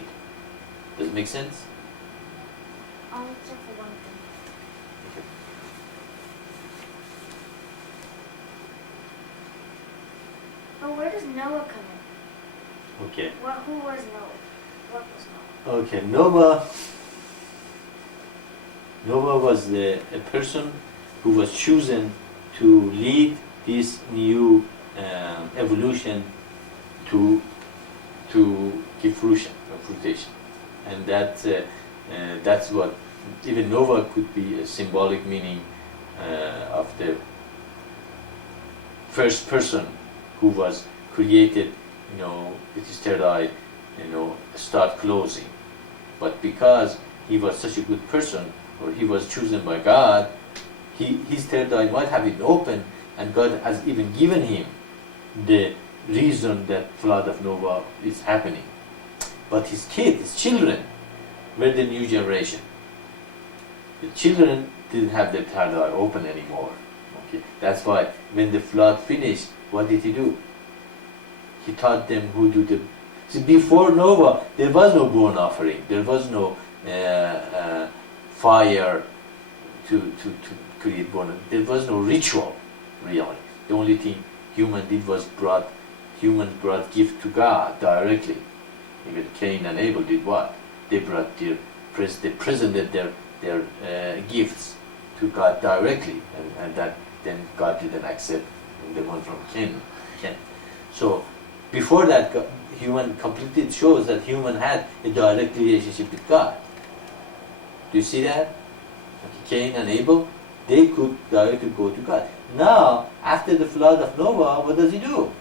Does it make sense? Except for one thing. Okay. But where does Noah come in? Okay. Who was Noah? What was Noah? Okay, Noah was a person who was chosen to lead this new evolution to give fruition, and that's what even Noah could be a symbolic meaning of the first person who was created, with his third eye, start closing. But because he was such a good person, or he was chosen by God, his third eye might have been open, and God has even given him the reason that flood of Noah is happening. But his children, were the new generation. The children didn't have their third eye open anymore. Okay, that's why when the flood finished, what did he do? He taught them who do the. See, before Noah, there was no burnt offering. There was no fire to create burnt. There was no ritual, really. The only thing human did was brought gift to God directly. Even Cain and Abel did what? They brought they presented their gifts to God directly, and that then God didn't accept the one from Cain. So before that, human completely, it shows that human had a direct relationship with God. Do you see that? Cain and Abel, they could directly go to God. Now, after the flood of Noah, what does he do?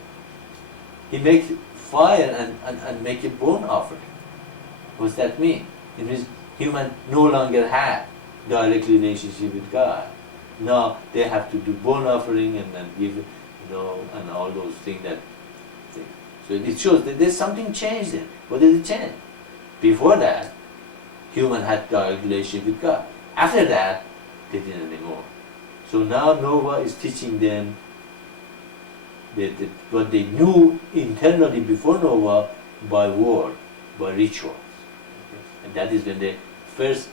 He makes fire and make a burnt offering. What does that mean? It means human no longer had direct relationship with God. Now they have to do burnt offering and then give, and all those things that. So it shows that there's something changed there. What did it change? Before that, human had direct relationship with God. After that, they didn't anymore. So now Noah is teaching them what they knew internally before Noah by word, by rituals. Okay? And that is when the first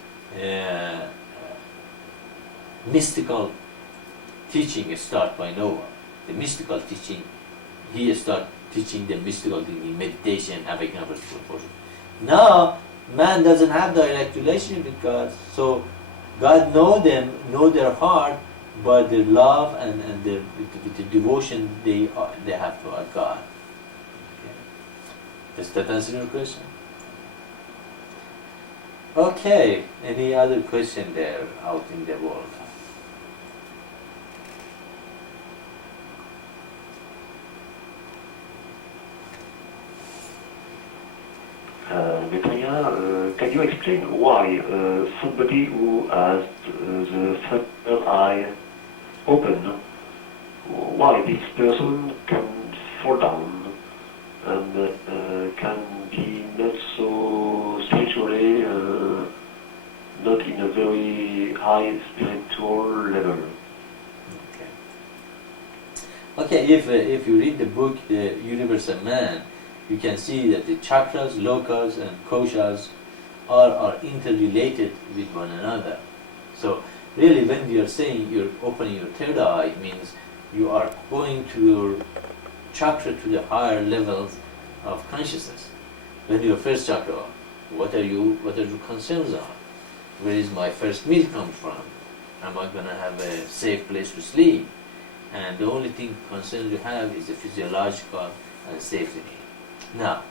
mystical teaching starts by Noah. The mystical teaching, he starts teaching the mystical thing, meditation, having a portion. Now, man doesn't have direct relationship with God, so God know their heart by their love and with the devotion they have toward God. Okay. Does that answer your question? Okay, any other question there out in the world? Maitreya, can you explain why somebody who has the third eye open, why this person can fall down and can be not so spiritually, not in a very high spiritual level? Okay, if you read the book The Universal Man, you can see that the chakras, lokas, and koshas are interrelated with one another. So really, when we are saying you're opening your third eye, it means you are going to your chakra, to the higher levels of consciousness. When your first chakra, what are your concerns are? Where is my first meal come from? Am I going to have a safe place to sleep? And the only thing concern you have is the physiological and safety need. Now,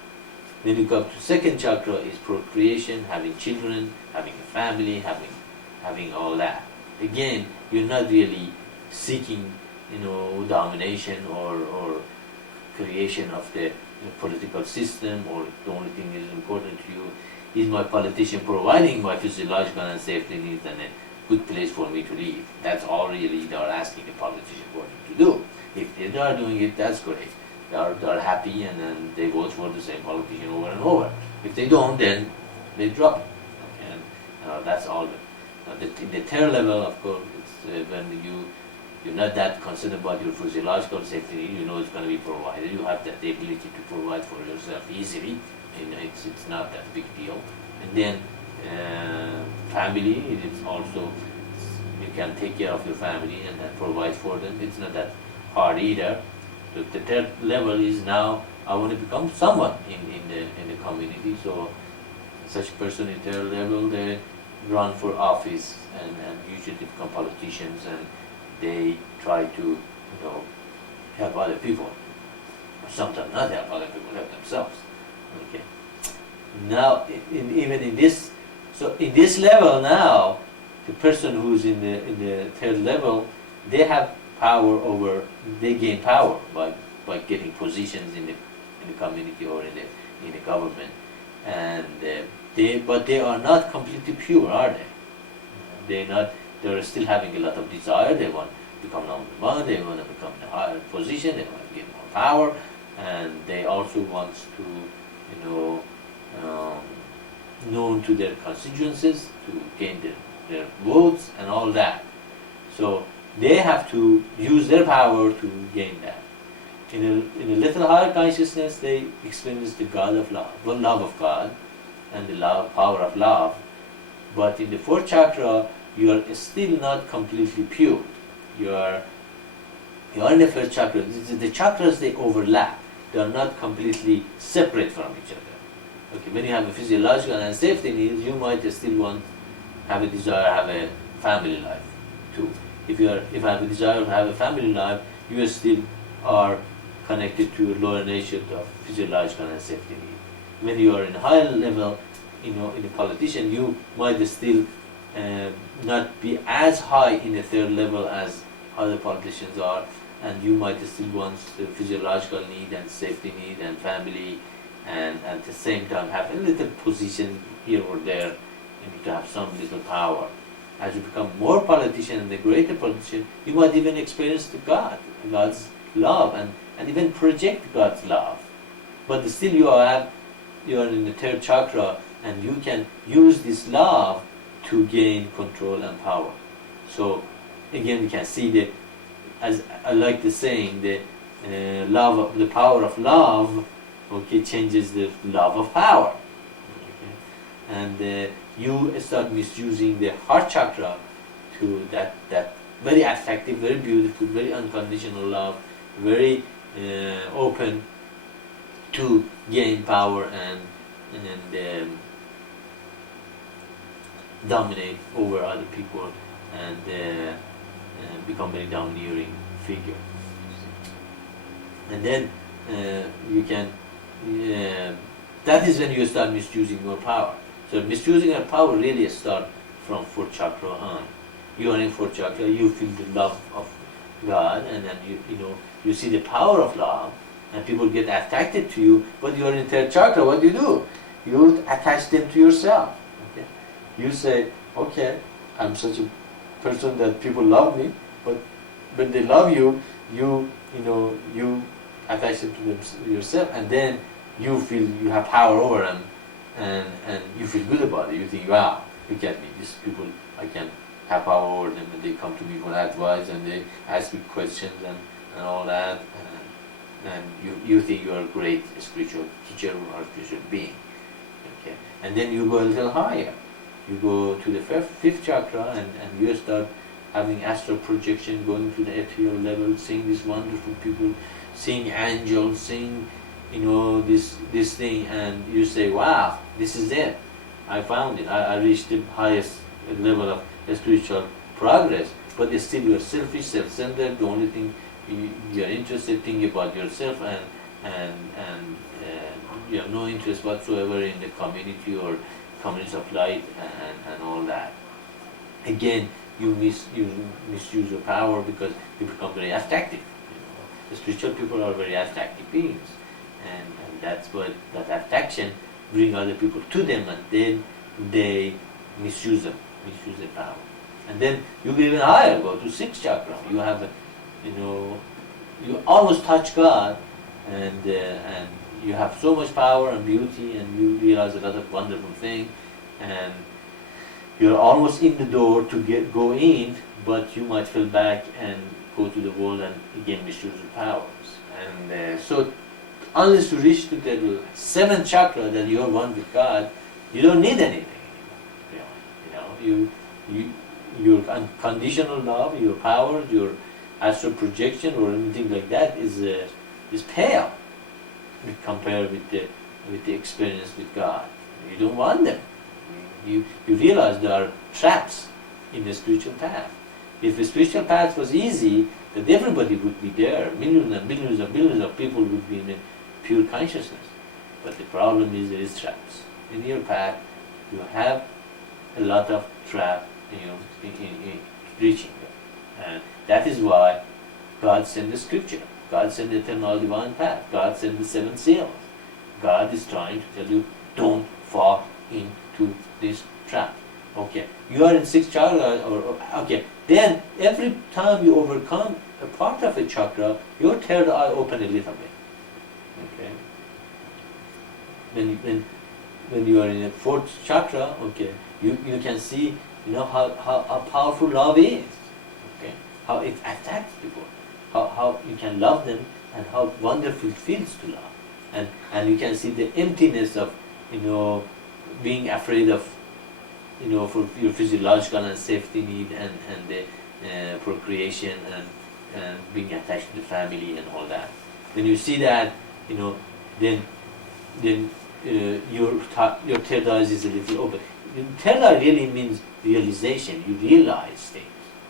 when you come to second chakra, is procreation, having children, having a family, having all that. Again, you're not really seeking, domination or creation of the political system, or the only thing that is important to you is my politician providing my physiological and safety needs and a good place for me to live. That's all really they are asking the politician what to do. If they are doing it, that's great. They are happy, and then they vote for the same politician over and over. If they don't, then they drop it. And that's all. In the third level, of course, it's when you're not that concerned about your physiological safety. You know it's going to be provided. You have that ability to provide for yourself easily. It's not that big deal. And then family, it's also, you can take care of your family and provide for them. It's not that hard either. The third level is now I want to become someone in the community. So such person in third level, they run for office and usually become politicians, and they try to help other people. Sometimes not help other people, help themselves. Okay. Now, even in this, so in this level now, the person who's in the third level, they have power over, they gain power by getting positions in the community or in the government, and but they are not completely pure, are they? They're still having a lot of desire. They want to become number one. They want to become the higher position. They want to get more power, and they also want to, known to their constituencies, to gain their votes and all that. So they have to use their power to gain that. In a little higher consciousness, they experience the God of love, the love of God, and the power of love. But in the fourth chakra, you are still not completely pure. You are in the first chakra. The chakras, they overlap. They are not completely separate from each other. Okay, when you have a physiological and safety needs, you might still have a desire to have a family life too. If I have a desire to have a family life, you still are connected to your lower nature of physiological and safety need. When you are in a higher level, in a politician, you might still not be as high in the third level as other politicians are, and you might still want the physiological need and safety need and family, and at the same time have a little position here or there, and to have some little power. As you become more politician and a greater politician, you might even experience God's love, and even project God's love. But still you are in the third chakra, and you can use this love to gain control and power. So again, we can see as I like the saying, the power of love, changes the love of power. Okay? And you start misusing the heart chakra to that very attractive, very beautiful, very unconditional love, very open to gain power and dominate over other people and become very domineering figure. And then you can, that is when you start misusing your power. So misusing your power really starts from fourth chakra on. You are in fourth chakra, you feel the love of God, and then you see the power of love, and people get attracted to you, but you are in third chakra. What do? You attach them to yourself. Okay? You say, okay, I'm such a person that people love me, but when they love you, you attach them to yourself, and then you feel you have power over them, and you feel good about it. You think, wow, look at me, these people, I can have power over them, and they come to me for advice, and they ask me questions and all that, and you think you're a great spiritual teacher or spiritual being. Okay? And then you go a little higher. You go to the fifth chakra, and you start having astral projection, going to the ethereal level, seeing these wonderful people, seeing angels, seeing this thing, and you say, wow, this is it. I found it. I reached the highest level of spiritual progress. But it's still you're selfish, self-centered. The only thing you're interested in thinking about yourself, and you have no interest whatsoever in the community or communities of light and all that. Again, you misuse your power because you become very attractive. The spiritual people are very attractive beings, and that's what that attraction bring other people to them, and then they misuse their power. And then you go even higher, go to sixth chakra. You have, you almost touch God, and you have so much power and beauty, and you realize a lot of wonderful things, and you're almost in the door to go in, but you might fall back and go to the wall and again misuse your powers. And so, unless you reach to the seventh chakra that you are one with God, you don't need anything anymore. Your unconditional love, your powers, your astral projection, or anything like that is pale. compare with the experience with God. You don't want them. You realize there are traps in the spiritual path. If the spiritual path was easy, that everybody would be there, millions and billions and billions of people would be in a pure consciousness. But the problem is there is traps. In your path, you have a lot of trap in reaching them. And that is why God sent the scripture. God sent the eternal divine path. God sent the 7 seals. God is trying to tell you, don't fall into this trap. Okay, you are in 6th chakra, okay, then every time you overcome a part of a chakra, your 3rd eye open a little bit. Okay, when you are in a 4th chakra, okay, you can see, how powerful love is. Okay, how it attacks people, how you can love them, and how wonderful it feels to love, and you can see the emptiness of being afraid of for your physiological and safety need and the procreation and being attached to the family and all that. When you see that, then your 3rd eye is a little open. 3rd eye really means realization. You realize things.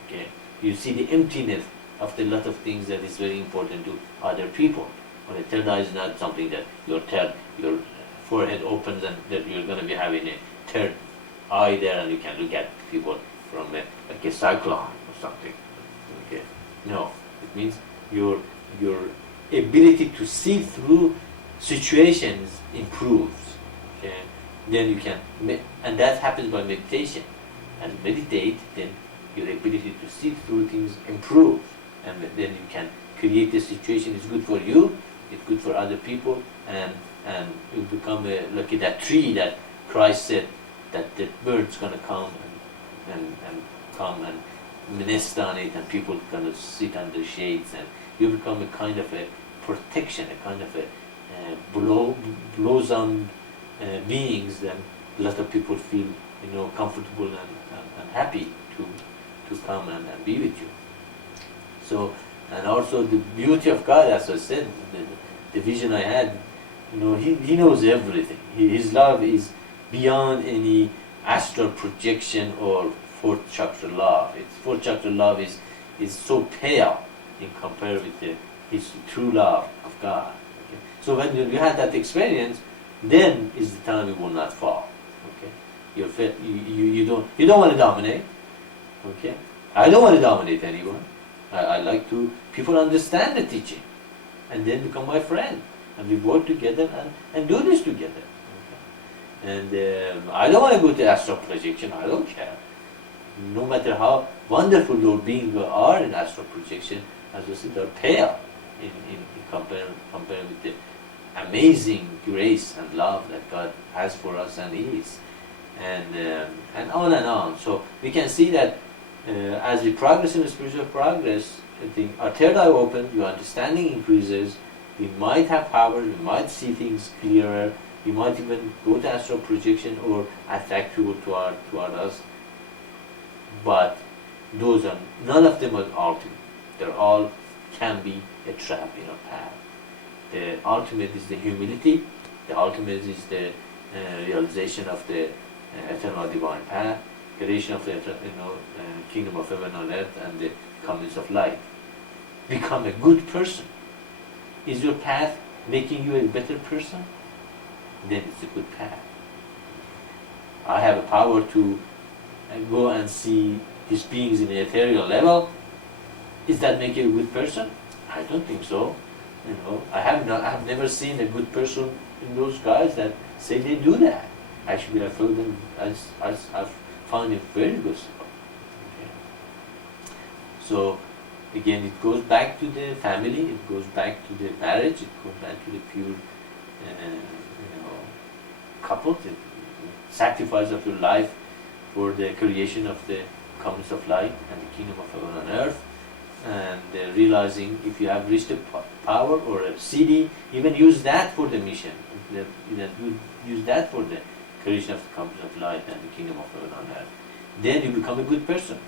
Okay, you see the emptiness of the lot of things that is very important to other people. But the 3rd eye is not something that your forehead opens and that you're going to be having a 3rd eye there and you can look at people from like a cyclone or something. Okay, no, it means your ability to see through situations improves. Okay, then you can, and that happens by meditation. As you meditate, then your ability to see through things improves, and then you can create a situation is good for you, it's good for other people, and you become like that tree that Christ said that the bird's going to come and come and nest on it, and people kind of sit under shades, and you become a kind of a protection, a kind of a blossom beings. Then a lot of people feel comfortable and happy to come and be with you. So, and also the beauty of God, as I said, the vision I had, He knows everything. His love is beyond any astral projection or 4th chakra love. 4th chakra love is so pale in comparison with His true love of God. Okay? So when you had that experience, then is the time you will not fall. Okay, you don't want to dominate. Okay, I don't want to dominate anyone. I like to people understand the teaching, and then become my friend, and we work together and do this together. And I don't want to go to astral projection. I don't care. No matter how wonderful your beings are in astral projection, as I said, they're pale in compared with the amazing grace and love that God has for us and is, and on and on. So we can see that as we progress in the spiritual progress, I think our 3rd eye opens, your understanding increases. We might have power. We might see things clearer. We might even go to astral projection or attack people toward us. But those are, none of them are ultimate. They're all can be a trap in our path. The ultimate is the humility. The ultimate is the realization of the eternal divine path, creation of the kingdom of heaven on earth, and the comings of light. Become a good person. Is your path making you a better person? Then it's a good path. I have a power to go and see these beings in the ethereal level. Is that make you a good person? I don't think so. I have never seen a good person in those guys that say they do that. Actually, I found them I've found it very good. Okay. So again, it goes back to the family. It goes back to the marriage. It goes back to the pure, couple. The sacrifice of your life for the creation of the comings of light and the kingdom of heaven on earth. And realizing if you have reached a power or a CD, even use that for the mission. Use that for the creation of the comings of light and the kingdom of heaven on earth. Then you become a good person.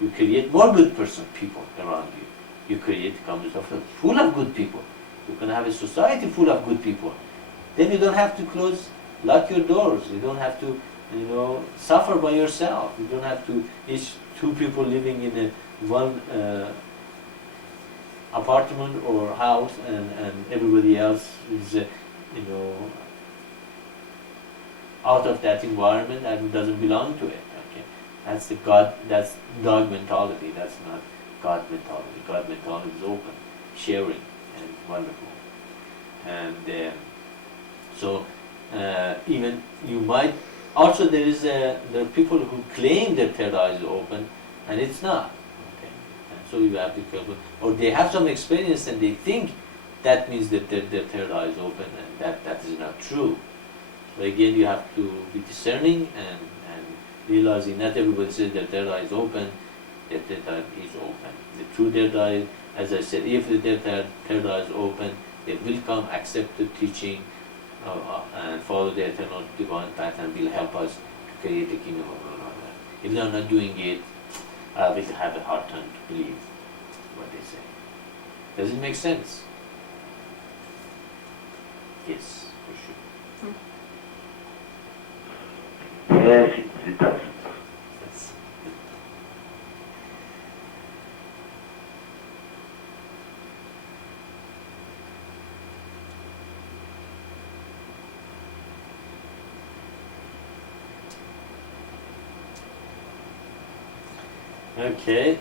You create more good people around you. You create comings of heaven full of good people. You can have a society full of good people. Then you don't have to lock your doors. You don't have to, suffer by yourself. You don't have to, each two people living in one apartment or house, and everybody else is, out of that environment and doesn't belong to it. Okay, that's dog mentality. That's not God mentality. God mentality is open, sharing, and wonderful. And so even you might also there are people who claim their third eye is open, and it's not. Okay, and so you have to be careful. Or they have some experience and they think that means that their third eye is open, and that is not true. But again, you have to be discerning and realizing not everybody says their third eye is open, their third eye is open. The true third eye, as I said, if the third eye is open, they will come, accept the teaching, and follow the eternal divine path, and will help us to create the kingdom of God. If they are not doing it, I will have a hard time to believe what they say. Does it make sense? Yes, for sure. Yes, it does. That's okay.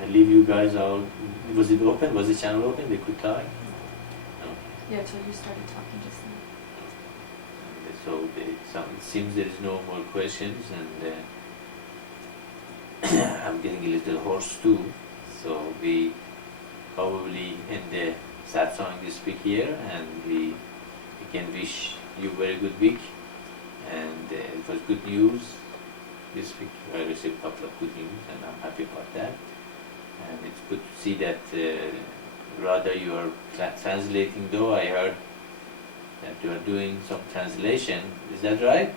I leave you guys all. Was it open? Was the channel open? They could talk? No. Yeah, until you started talking just now. So it seems there is no more questions, and I'm getting a little hoarse too. So we probably end the Satsang this week here, and we again wish you a very good week. And it was good news this week. I received a couple of good news, and I'm happy about that. And it's good to see that rather you are translating, though I heard that you are doing some translation. Is that right?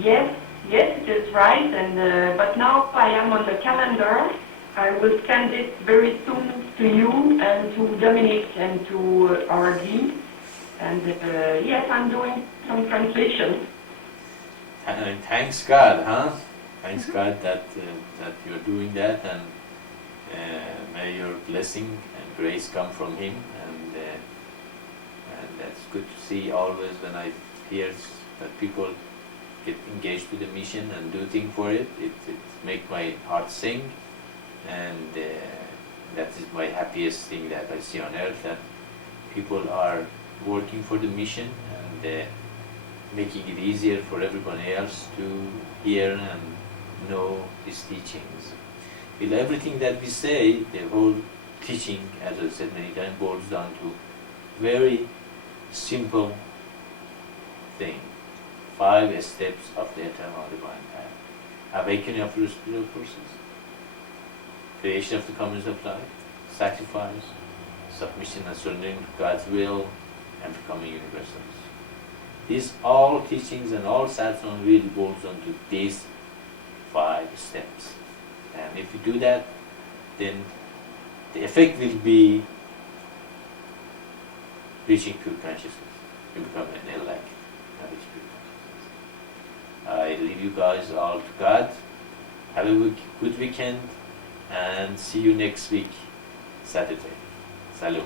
Yes, it is right. And but now I am on the calendar. I will send it very soon to you and to Dominic and to RD. And yes, I'm doing some translation. Thanks God, huh? Thanks God that you're doing that, and may your blessing and grace come from Him, and that's good to see always when I hear that people get engaged with the mission and do things for it. It makes my heart sing, and that is my happiest thing that I see on earth, that people are working for the mission and making it easier for everyone else to hear and know these teachings. With everything that we say, the whole teaching, as I said many times, boils down to very simple thing. 5 steps of the eternal divine path. Awakening of your spiritual forces, creation of the commonest of life, sacrifice, submission and surrendering to God's will, and becoming universals. These all teachings and all satsang really boils down to these 5 steps. And if you do that, then the effect will be reaching pure consciousness. You become an elect, not reach pure consciousness. I leave you guys all to God. Have a good weekend, and see you next week, Saturday. Salut.